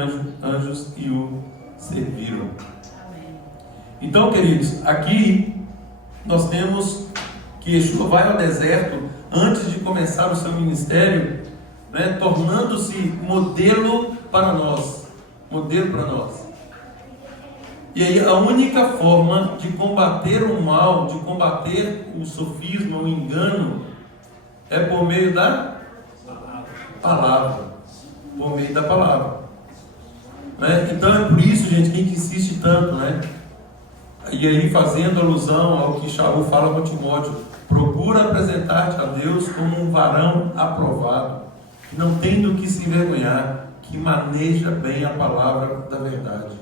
anjos e o serviram. Amém. Então, queridos, aqui nós temos que Yeshua vai ao deserto antes de começar o seu ministério, né, tornando-se modelo para nós. E aí a única forma de combater o mal, de combater o sofisma, o engano, é por meio da palavra. Por meio da palavra. Né? Então é por isso, gente, que a gente insiste tanto, né? E aí, fazendo alusão ao que Shaul fala com Timóteo: procura apresentar-te a Deus como um varão aprovado, não tendo o que se envergonhar, que maneja bem a palavra da verdade.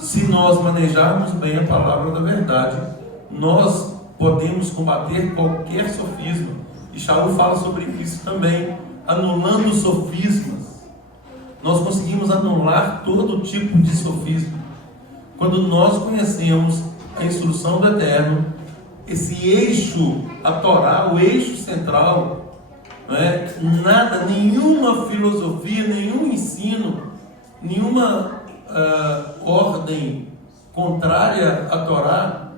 Se nós manejarmos bem a palavra da verdade, nós podemos combater qualquer sofisma. E Shaul fala sobre isso também, anulando sofismas. Nós conseguimos anular todo tipo de sofisma quando nós conhecemos a instrução do Eterno, esse eixo, a Torá, o eixo central, nenhuma filosofia, nenhum ensino, nenhuma ordem contrária à Torá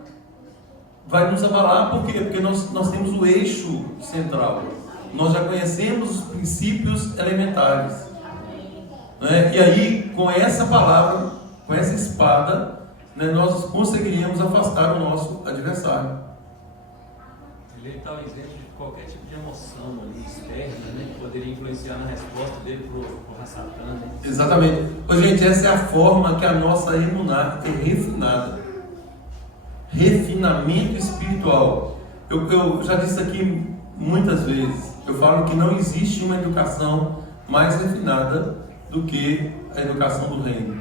vai nos abalar. Por quê? Porque nós temos o eixo central. Nós já conhecemos os princípios elementares. Né? E aí, com essa palavra, com essa espada, né, nós conseguiríamos afastar o nosso adversário. Ele está isento de qualquer tipo de emoção ali, externa, né, que poderia influenciar na resposta dele para Satã. Né? Exatamente. Ô, gente, essa é a forma que a nossa emuná é refinada. Refinamento espiritual. Eu já disse aqui muitas vezes. Eu falo que não existe uma educação mais refinada do que a educação do reino.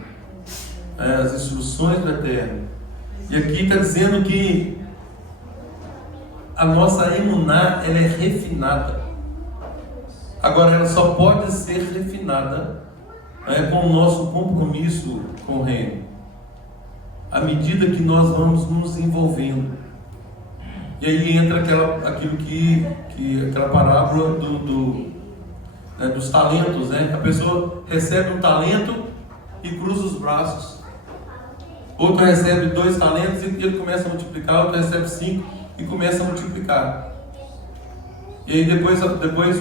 As instruções do Eterno. E aqui está dizendo que a nossa emuná, ela é refinada. Agora, ela só pode ser refinada com o nosso compromisso com o reino. À medida que nós vamos nos envolvendo. E aí entra aquela parábola dos talentos, né? A pessoa recebe um talento e cruza os braços. Outro recebe 2 talentos e ele começa a multiplicar. Outro recebe 5 e começa a multiplicar. E aí depois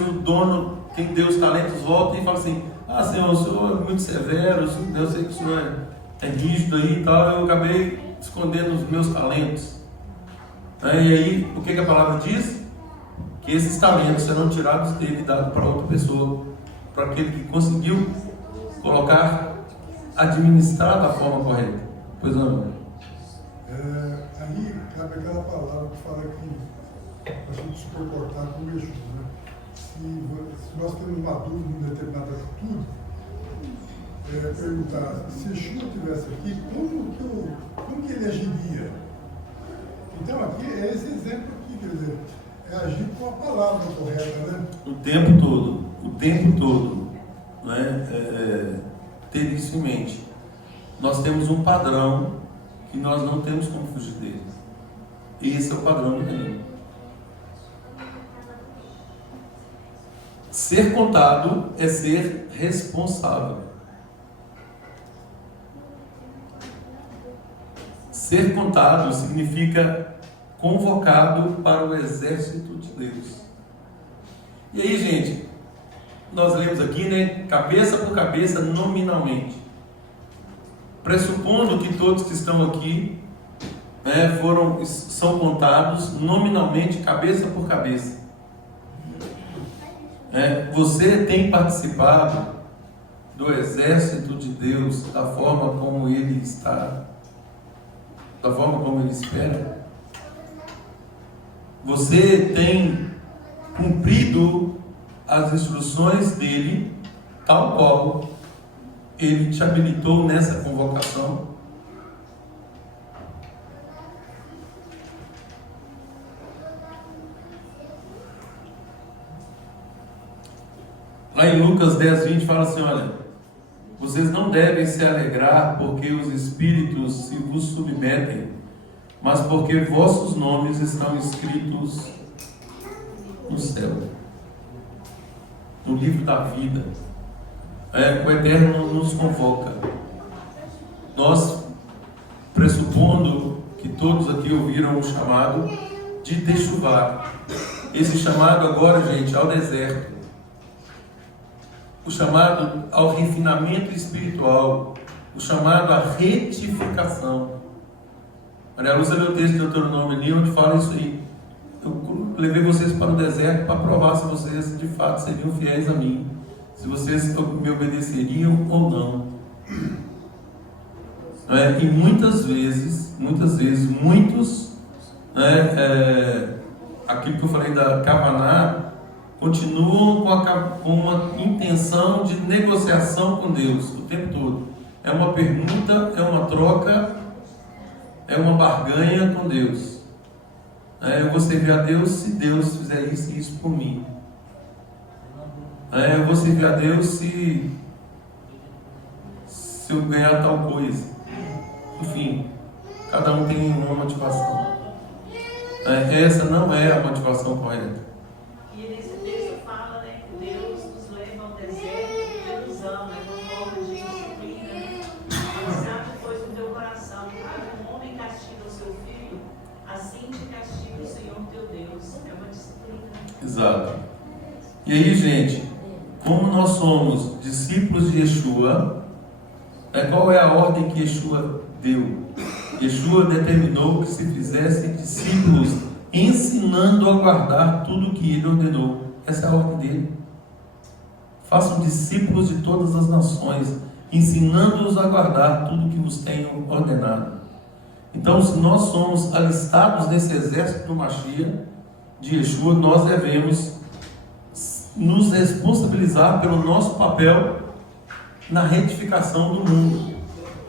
o dono, quem deu os talentos, volta e fala assim: ah, Senhor, o Senhor é muito severo, eu sei que o Senhor é rígido aí e tal, eu acabei escondendo os meus talentos. E aí, o que a palavra diz? Que esses talentos serão tirados dele e dados para outra pessoa, para aquele que conseguiu administrar da forma correta. Pois não. Aí cabe aquela palavra que fala que a gente se comportar com o Exu, né? Se nós temos uma dúvida em determinada atitude, perguntar: se Exu estivesse aqui, como que ele agiria? Então aqui é esse exemplo aqui, quer dizer, é agir com a palavra correta, né? O tempo todo, né? Ter isso em mente. Nós temos um padrão que nós não temos como fugir dele. Esse é o padrão do reino. Ser contado é ser responsável. Ser contado significa convocado para o exército de Deus. E aí, gente, nós lemos aqui, né, cabeça por cabeça, nominalmente. Pressupondo que todos que estão aqui, né, são contados nominalmente, cabeça por cabeça. Você tem participado do exército de Deus da forma como ele está, da forma como ele espera? Você tem cumprido as instruções dele, tal qual ele te habilitou nessa convocação? Lá em Lucas 10:20 fala assim: olha, vocês não devem se alegrar porque os espíritos se vos submetem, mas porque vossos nomes estão escritos no céu, no livro da vida. O Eterno nos convoca. Nós, pressupondo que todos aqui ouviram o chamado de Techuvá, esse chamado agora, gente, ao deserto, o chamado ao refinamento espiritual, o chamado à retificação. Maria Lúcia leu o texto de Deuteronômio ali, onde fala isso aí. Eu levei vocês para o deserto para provar se vocês de fato seriam fiéis a mim, se vocês me obedeceriam ou não. E muitas vezes, muitos, aquilo que eu falei da Kavaná, continuam com uma intenção de negociação com Deus o tempo todo. É uma pergunta, é uma troca, é uma barganha com Deus. Eu vou servir a Deus se Deus fizer isso e isso por mim. Eu vou servir a Deus se eu ganhar tal coisa. Enfim, cada um tem uma motivação. Essa não é a motivação correta. E nesse texto fala, né, que Deus nos leva ao deserto porque nos ama, conforme a gente cuida. E aí, gente, como nós somos discípulos de Yeshua, qual é a ordem que Yeshua deu? Yeshua determinou que se fizesse discípulos, ensinando a guardar tudo o que ele ordenou. Essa é a ordem dele. Façam discípulos de todas as nações, ensinando-os a guardar tudo o que vos tenho ordenado. Então, se nós somos alistados nesse exército do Mashiach, de Yeshua, nós devemos nos responsabilizar pelo nosso papel na retificação do mundo,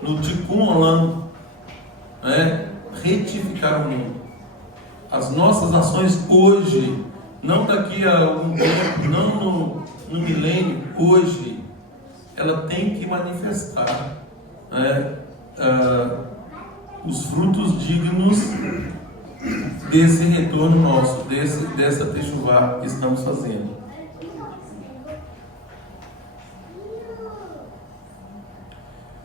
no Tikkun Olam, retificar o mundo. As nossas ações hoje, não daqui a algum tempo, não no milênio, hoje, ela tem que manifestar os frutos dignos desse retorno nosso, dessa techuvá que estamos fazendo.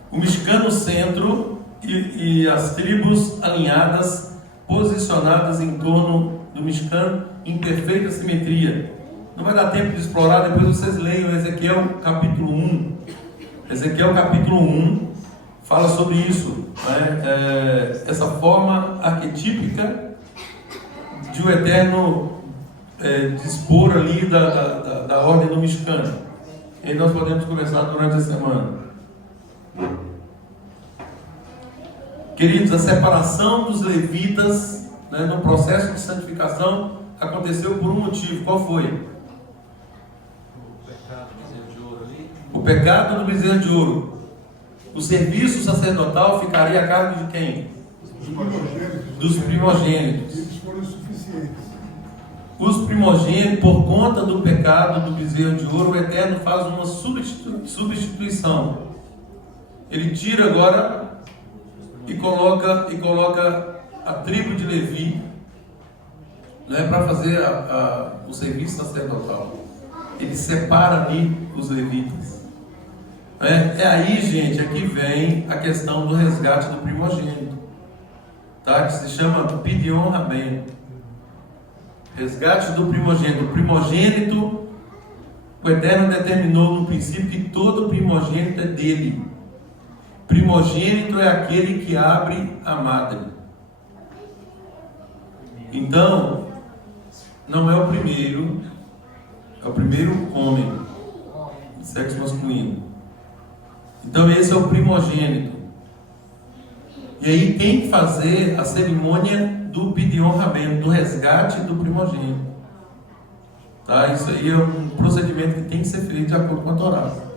O Mishkan no centro e as tribos alinhadas, posicionadas em torno do Mishkan em perfeita simetria. Não vai dar tempo de explorar, depois vocês leiam Ezequiel capítulo 1. Ezequiel capítulo 1 fala sobre isso, essa forma arquetípica de o Eterno dispor ali da ordem do Mishkan. E aí nós podemos conversar durante a semana. Queridos, a separação dos levitas no processo de santificação aconteceu por um motivo. Qual foi? O pecado do bezerro de ouro. O serviço sacerdotal ficaria a cargo de quem? Dos primogênitos. Eles foram suficientes. Os primogênitos, por conta do pecado do bezerro de ouro, o Eterno faz uma substituição. Ele tira agora e coloca a tribo de Levi para fazer o serviço sacerdotal. Ele separa ali os levitas. Aí, gente, aqui vem a questão do resgate do primogênito, que se chama Pidyon Rabem. Resgate do primogênito. O primogênito, o Eterno determinou no princípio que todo primogênito é dele. Primogênito é aquele que abre a madre. Então, não é o primeiro, é o primeiro homem, sexo masculino. Então esse é o primogênito. E aí tem que fazer a cerimônia do Pidyon Rabem, do resgate do primogênito. Isso aí é um procedimento que tem que ser feito de acordo com a Torá.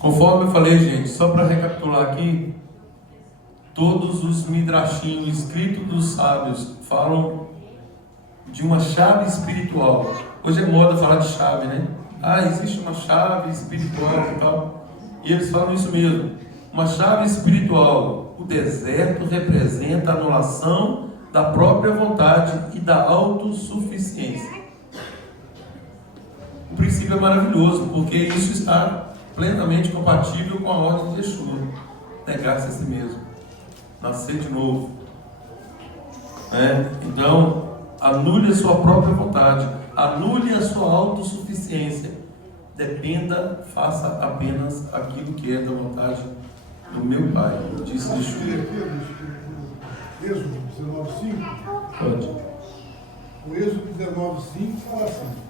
Conforme eu falei, gente, só para recapitular aqui, todos os midrashim escritos dos sábios falam de uma chave espiritual. Hoje é moda falar de chave, né? Existe uma chave espiritual e tal. E eles falam isso mesmo. Uma chave espiritual. O deserto representa a anulação da própria vontade e da autossuficiência. O princípio é maravilhoso, porque isso está plenamente compatível com a ordem de Yeshua. Negar-se a si mesmo. Nascer de novo. Então, anule a sua própria vontade. Anule a sua autossuficiência. Dependa, faça apenas aquilo que é da vontade do meu Pai. Disse Yeshua. Êxodo 19:5. Pode. O Êxodo 19:5 fala assim: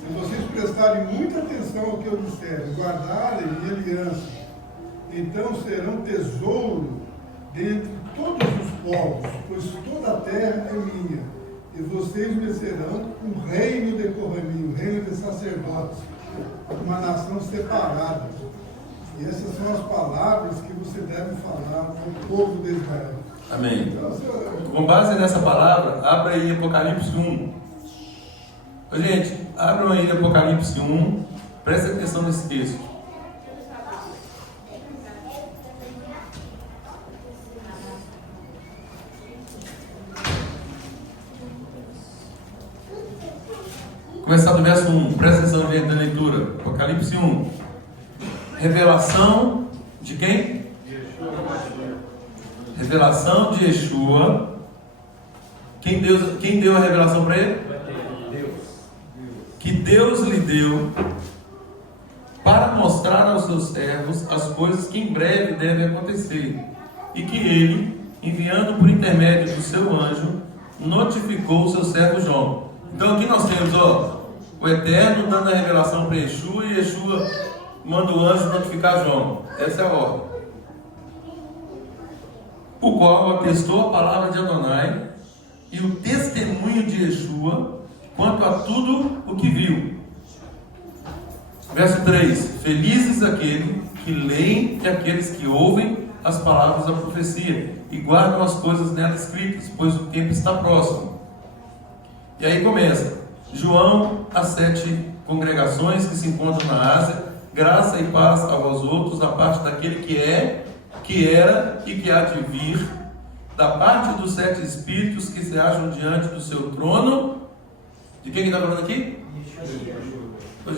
se vocês prestarem muita atenção ao que eu disser e guardarem minha aliança, então serão tesouro dentre todos os povos, pois toda a terra é minha, e vocês me serão um reino de Kohanim, um reino de sacerdotes, uma nação separada. E essas são as palavras que você deve falar ao povo de Israel. Amém. Então, Com base nessa palavra, abra aí Apocalipse 1. Gente, abram aí Apocalipse 1, prestem atenção nesse texto. Começar do verso 1, presta atenção diante da leitura. Apocalipse 1. Revelação de quem? Revelação de Yeshua. Quem deu a revelação para ele? Que Deus lhe deu para mostrar aos seus servos as coisas que em breve devem acontecer, e que ele, enviando por intermédio do seu anjo, notificou o seu servo João. Então aqui nós temos o Eterno dando a revelação para Yeshua, e Yeshua manda o anjo notificar João. Essa é a ordem. O qual atestou a palavra de Adonai e o testemunho de Yeshua quanto a tudo o que viu. Verso 3: Felizes aqueles que leem e aqueles que ouvem as palavras da profecia e guardam as coisas nela escritas, pois o tempo está próximo. E aí começa: João, as 7 congregações que se encontram na Ásia, graça e paz a vós outros, da parte daquele que é, que era e que há de vir, da parte dos 7 espíritos que se acham diante do seu trono. De quem que está falando aqui?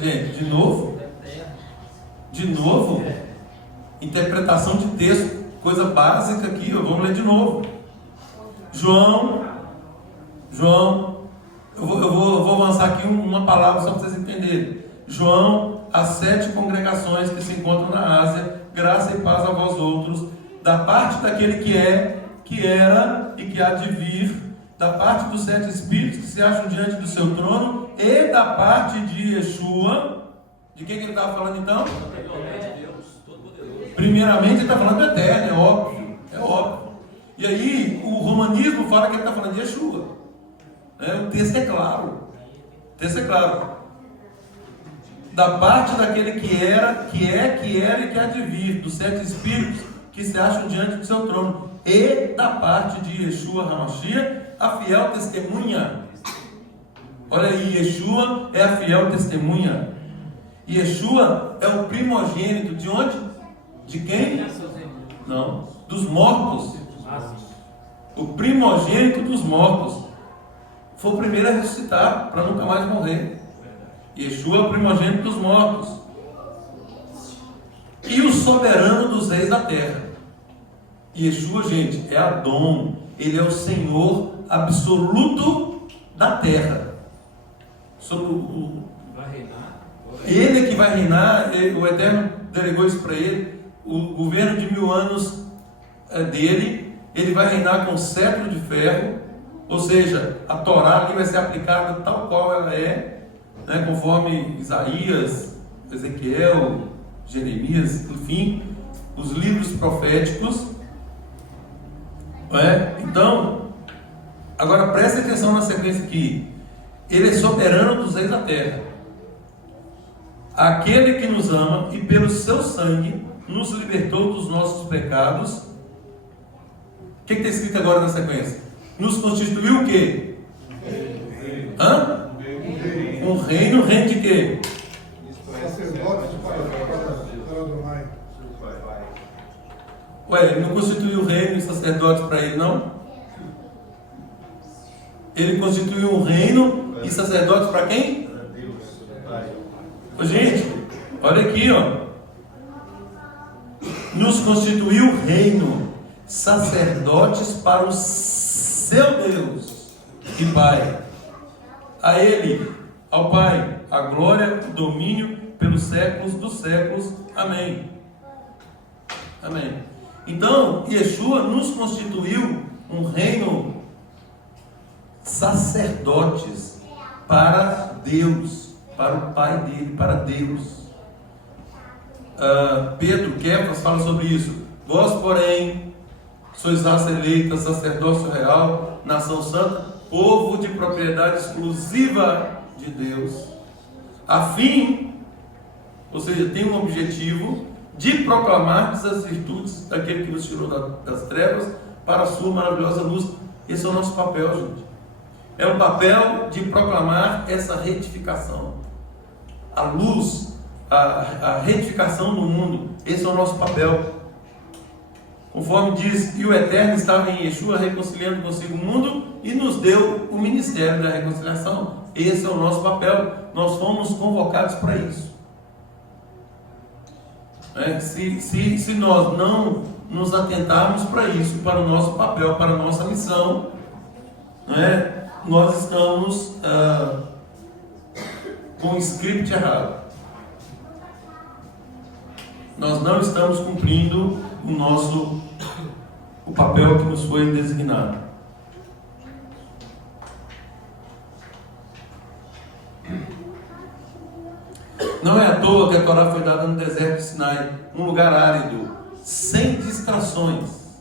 Gente, de novo, interpretação de texto, coisa básica aqui, vamos ler de novo. João, eu vou avançar aqui uma palavra só para vocês entenderem. João, as 7 congregações que se encontram na Ásia, graça e paz a vós outros, da parte daquele que é, que era e que há de vir, da parte dos 7 espíritos que se acham diante do seu trono, e da parte de Yeshua. De quem que ele estava falando então? Primeiramente ele está falando do Eterno, é óbvio. E aí o romanismo fala que ele está falando de Yeshua. O texto é claro. Da parte daquele que era, que era e que há de vir, dos 7 espíritos que se acham diante do seu trono, e da parte de Yeshua HaMashiach, a fiel testemunha. Olha aí, Yeshua é a fiel testemunha. Yeshua é o primogênito de onde? De quem? Não, dos mortos. O primogênito dos mortos. Foi o primeiro a ressuscitar para nunca mais morrer. Yeshua é o primogênito dos mortos. E o soberano dos reis da terra. Yeshua, gente, é Adão. Ele é o Senhor absoluto da terra. Ele é que vai reinar. O Eterno delegou isso para ele. O governo de 1000 anos é dele. Ele vai reinar com cetro de ferro. Ou seja, a Torá ali vai ser aplicada tal qual ela é, né, conforme Isaías, Ezequiel, Jeremias, enfim, os livros proféticos. Então, agora preste atenção na sequência aqui. Ele é soberano dos reis da terra, aquele que nos ama e pelo seu sangue nos libertou dos nossos pecados. O que está escrito agora na sequência? Nos constituiu o quê? Um reino de quê? Sacerdotes para Adonai. Ele não constituiu reino e sacerdotes para ele, não? Ele constituiu um reino e sacerdotes para quem? Gente, olha aqui, nos constituiu reino, sacerdotes para o seu Deus e Pai. A Ele, ao Pai, a glória, o domínio pelos séculos dos séculos. Amém. Então, Yeshua nos constituiu um reino, sacerdotes para Deus, para o Pai dele, para Deus. Pedro, Kefas fala sobre isso. Vós, porém, sois raça eleita, sacerdócio real, nação santa, povo de propriedade exclusiva de Deus, a fim, ou seja, tem um objetivo de proclamar as virtudes daquele que nos tirou das trevas para a sua maravilhosa luz. Esse é o nosso papel, gente. É o papel de proclamar essa retificação, a luz, a retificação do mundo. Esse é o nosso papel. Conforme diz, e o Eterno estava em Yeshua reconciliando consigo o mundo e nos deu o ministério da reconciliação. Esse é o nosso papel. Nós fomos convocados para isso. Se nós não nos atentarmos para isso, para o nosso papel, para a nossa missão, nós estamos com o script errado. Nós não estamos cumprindo o papel que nos foi designado. Não é à toa que a Torá foi dada no deserto de Sinai, um lugar árido, sem distrações,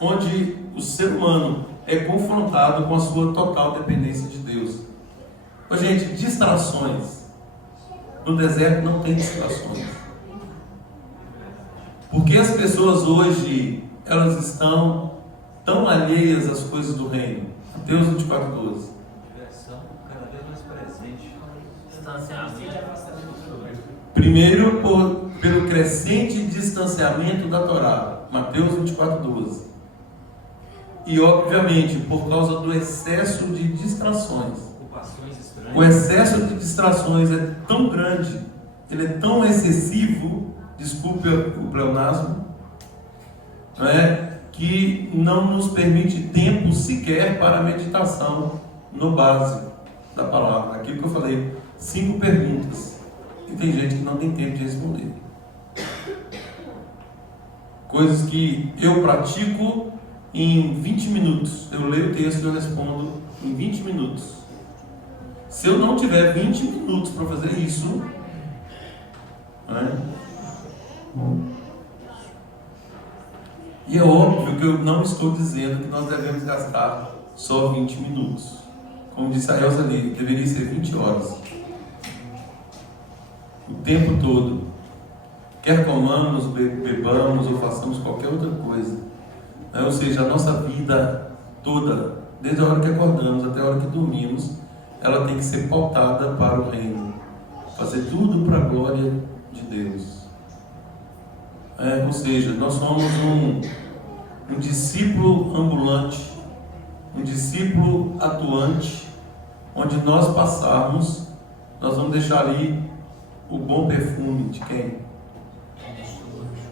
onde o ser humano é confrontado com a sua total dependência de Deus. Mas, gente, distrações. No deserto não tem distrações. Porque as pessoas hoje, elas estão tão alheias às coisas do reino. Mateus 24:12. Diversão cada vez mais presente. Primeiro, pelo crescente distanciamento da Torá. Mateus 24:12. E, obviamente, por causa do excesso de distrações. Ocupações estranhas. O excesso de distrações é tão grande, ele é tão excessivo, desculpe o pleonasmo, que não nos permite tempo sequer para a meditação no básico da palavra. Aquilo que eu falei, 5 perguntas. E tem gente que não tem tempo de responder. Coisas que eu pratico em 20 minutos. Eu leio o texto e eu respondo em 20 minutos. Se eu não tiver 20 minutos para fazer isso, e é óbvio que eu não estou dizendo que nós devemos gastar só 20 minutos. Como disse a Elza ali, deveria ser 20 horas. O tempo todo. Quer comamos, bebamos ou façamos qualquer outra coisa. Ou seja, a nossa vida toda, desde a hora que acordamos até a hora que dormimos, ela tem que ser pautada para o reino. Fazer tudo para a glória de Deus. Ou seja, nós somos um discípulo ambulante, um discípulo atuante, onde nós passarmos, nós vamos deixar ali o bom perfume de quem?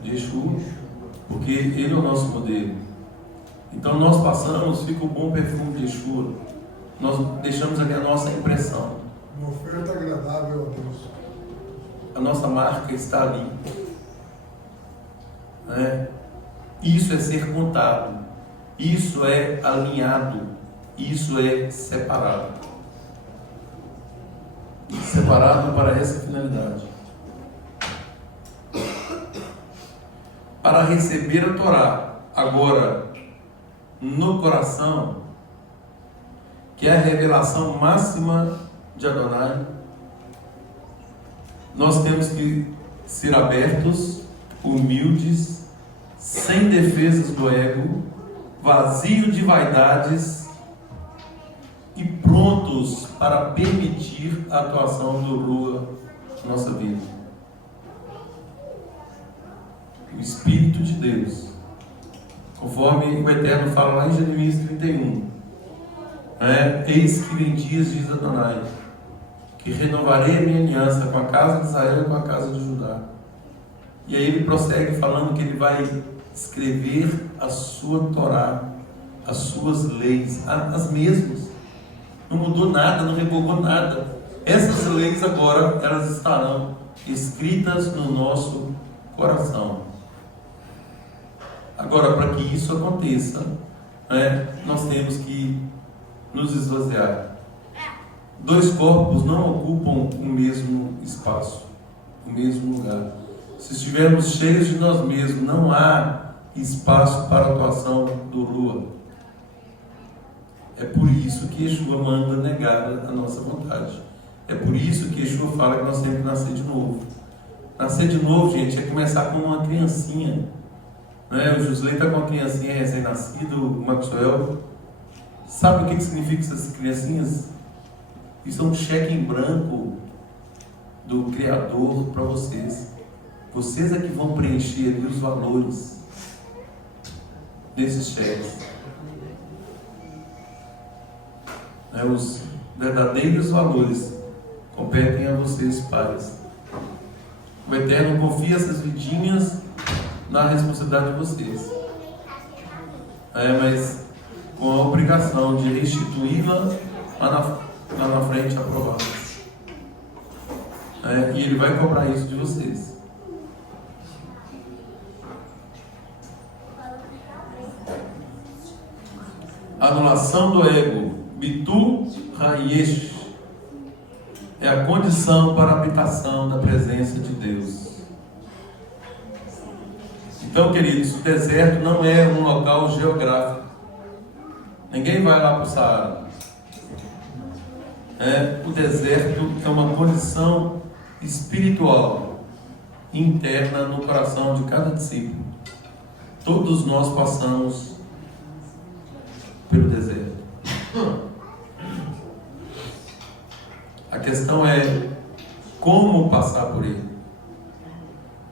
De Yeshua, porque ele é o nosso modelo. Então nós passamos, fica o bom perfume de Yeshua, nós deixamos ali a nossa impressão. Uma oferta agradável a Deus. A nossa marca está ali. Isso é ser contado, isso é alinhado, isso é separado. Separado para essa finalidade. Para receber a Torá, agora, no coração, que é a revelação máxima de Adonai, nós temos que ser abertos, humildes, sem defesas do ego, vazio de vaidades e prontos para permitir a atuação do Rua na nossa vida. O Espírito de Deus, conforme o Eterno fala lá em Jeremias 31, eis que vem dias, diz Adonai, que renovarei a minha aliança com a casa de Israel e com a casa de Judá. E aí ele prossegue falando que ele vai escrever a sua Torá, as suas leis, as mesmas. Não mudou nada, não revogou nada. Essas leis agora, elas estarão escritas no nosso coração. Agora, para que isso aconteça, nós temos que nos esvaziar. 2 corpos não ocupam o mesmo espaço, o mesmo lugar. Se estivermos cheios de nós mesmos, não há espaço para a atuação do Rua. É por isso que Yeshua manda negar a nossa vontade. É por isso que Yeshua fala que nós temos que nascer de novo. Nascer de novo, gente, é começar com uma criancinha. O Josley está com uma criancinha recém-nascida, o Maxwell. Sabe o que significa essas criancinhas? Isso é um cheque em branco do Criador para vocês. Vocês é que vão preencher ali os valores. desses cheques. Os verdadeiros valores competem a vocês, pais. O Eterno confia essas vidinhas na responsabilidade de vocês, mas com a obrigação de restituí-la lá na frente aprová-las. E Ele vai cobrar isso de vocês. Anulação do ego, bitu hayesh, é a condição para a habitação da presença de Deus. Então, queridos, o deserto não é um local geográfico. Ninguém vai lá para o Saara. O deserto é uma condição espiritual interna no coração de cada discípulo. Todos nós passamos pelo deserto. A questão é como passar por ele,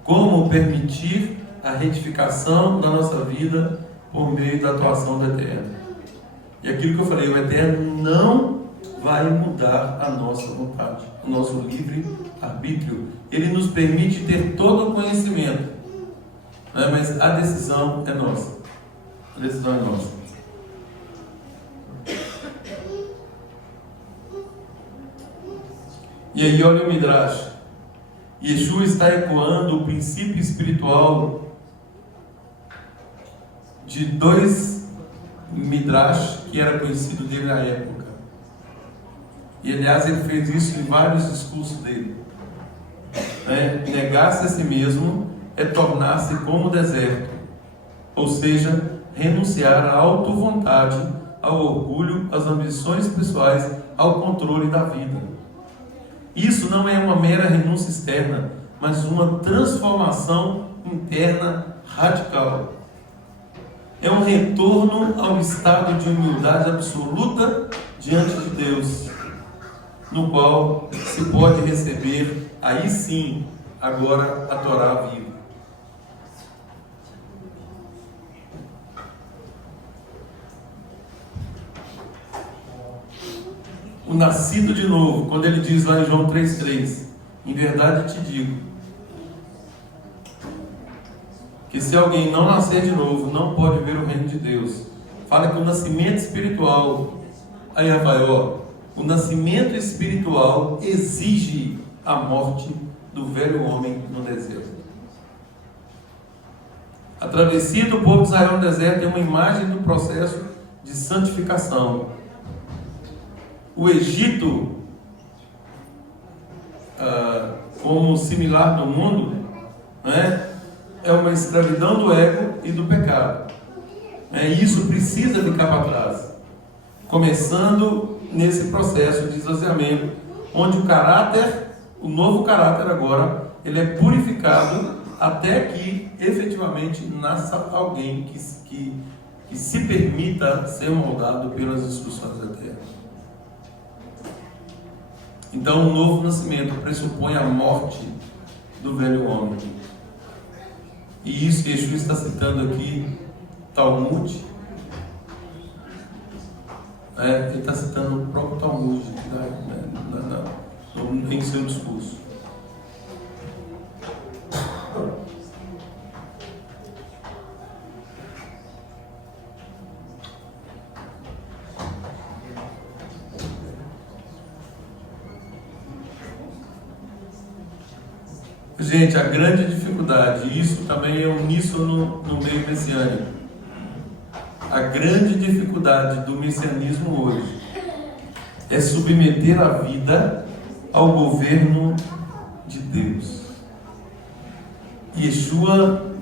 como permitir a retificação da nossa vida por meio da atuação do Eterno. E aquilo que eu falei, o Eterno não vai mudar a nossa vontade, o nosso livre arbítrio. Ele nos permite ter todo o conhecimento, mas a decisão é nossa. A decisão é nossa. E aí olha o Midrash. Yeshua está ecoando o princípio espiritual de dois Midrash que era conhecido dele na época. E aliás ele fez isso em vários discursos dele. Negar-se a si mesmo é tornar-se como o deserto, ou seja, renunciar à auto-vontade, ao orgulho, às ambições pessoais, ao controle da vida. Isso não é uma mera renúncia externa, mas uma transformação interna radical. É um retorno ao estado de humildade absoluta diante de Deus, no qual se pode receber, aí sim, agora a Torá viva. O nascido de novo, quando ele diz lá em João 3,3, em verdade te digo, que se alguém não nascer de novo, não pode ver o reino de Deus. Fala que o nascimento espiritual, aí Rafael, o nascimento espiritual exige a morte do velho homem no deserto. A travessia do povo de Israel no deserto é uma imagem do processo de santificação. O Egito, como similar do mundo, é uma escravidão do ego e do pecado. E isso precisa ficar para trás, começando nesse processo de esvaziamento, onde o novo caráter agora, ele é purificado até que efetivamente nasça alguém que se permita ser moldado pelas instruções da terra. Então, o novo nascimento pressupõe a morte do velho homem. E isso que Yeshua está citando aqui, Talmud, ele está citando o próprio Talmud em seu discurso. Gente, a grande dificuldade, e isso também é uníssono no meio messiânico, a grande dificuldade do messianismo hoje é submeter a vida ao governo de Deus. Yeshua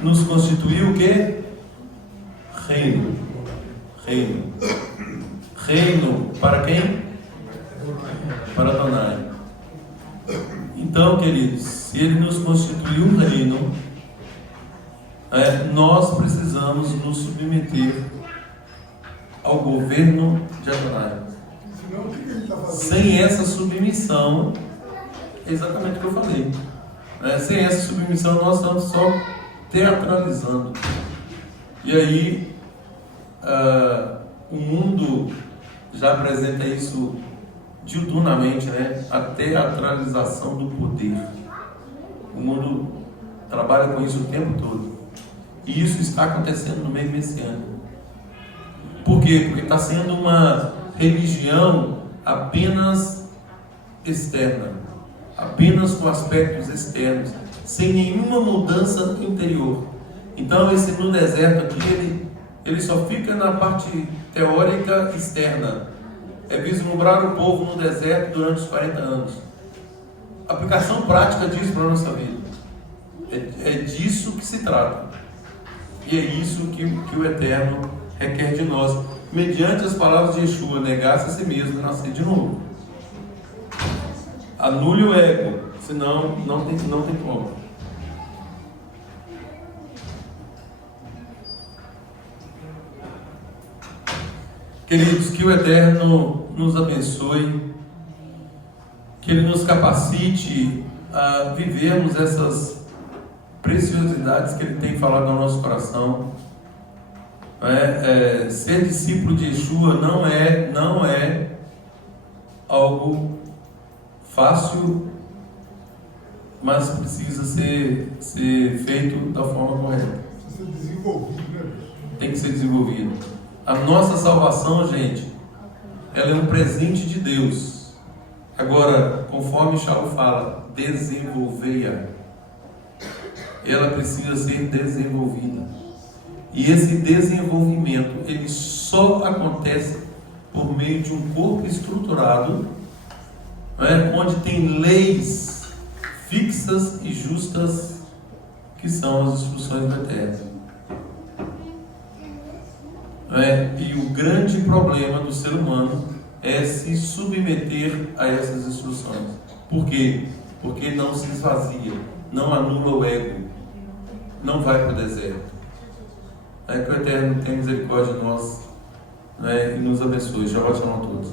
nos constituiu o quê? Reino. Reino para quem? Para Adonai. Então, queridos, se Ele nos constituiu um reino, nós precisamos nos submeter ao governo de Adonai. Senão, o que ele está fazendo? Sem essa submissão, é exatamente o que eu falei. Sem essa submissão, nós estamos só teatralizando. E aí, o mundo já apresenta isso diuturnamente, né? A teatralização do poder. O mundo trabalha com isso o tempo todo. E isso está acontecendo no meio messiânico. Por quê? Porque está sendo uma religião apenas externa, apenas com aspectos externos, sem nenhuma mudança interior. Então esse no deserto aqui, ele só fica na parte teórica externa. É vislumbrar o povo no deserto durante os 40 anos. Aplicação prática disso para a nossa vida. É disso que se trata. E é isso que o Eterno requer de nós, mediante as palavras de Yeshua: negar-se a si mesmo e nascer de novo. Anule o ego, senão não tem como. Queridos, que o Eterno nos abençoe, que Ele nos capacite a vivermos essas preciosidades que Ele tem falado no nosso coração. Ser discípulo de Yeshua não é algo fácil, mas precisa ser feito da forma correta. Precisa ser desenvolvido, né? Tem que ser desenvolvido. A nossa salvação, gente, ela é um presente de Deus. Agora, conforme Shaul fala, desenvolver-a. Ela precisa ser desenvolvida. E esse desenvolvimento, ele só acontece por meio de um corpo estruturado, onde tem leis fixas e justas, que são as instruções do Eterno. E o grande problema do ser humano é se submeter a essas instruções. Por quê? Porque não se esvazia, não anula o ego, não vai para o deserto. Que o Eterno tenha misericórdia de nós, e nos abençoe. Shabbat shalom a todos.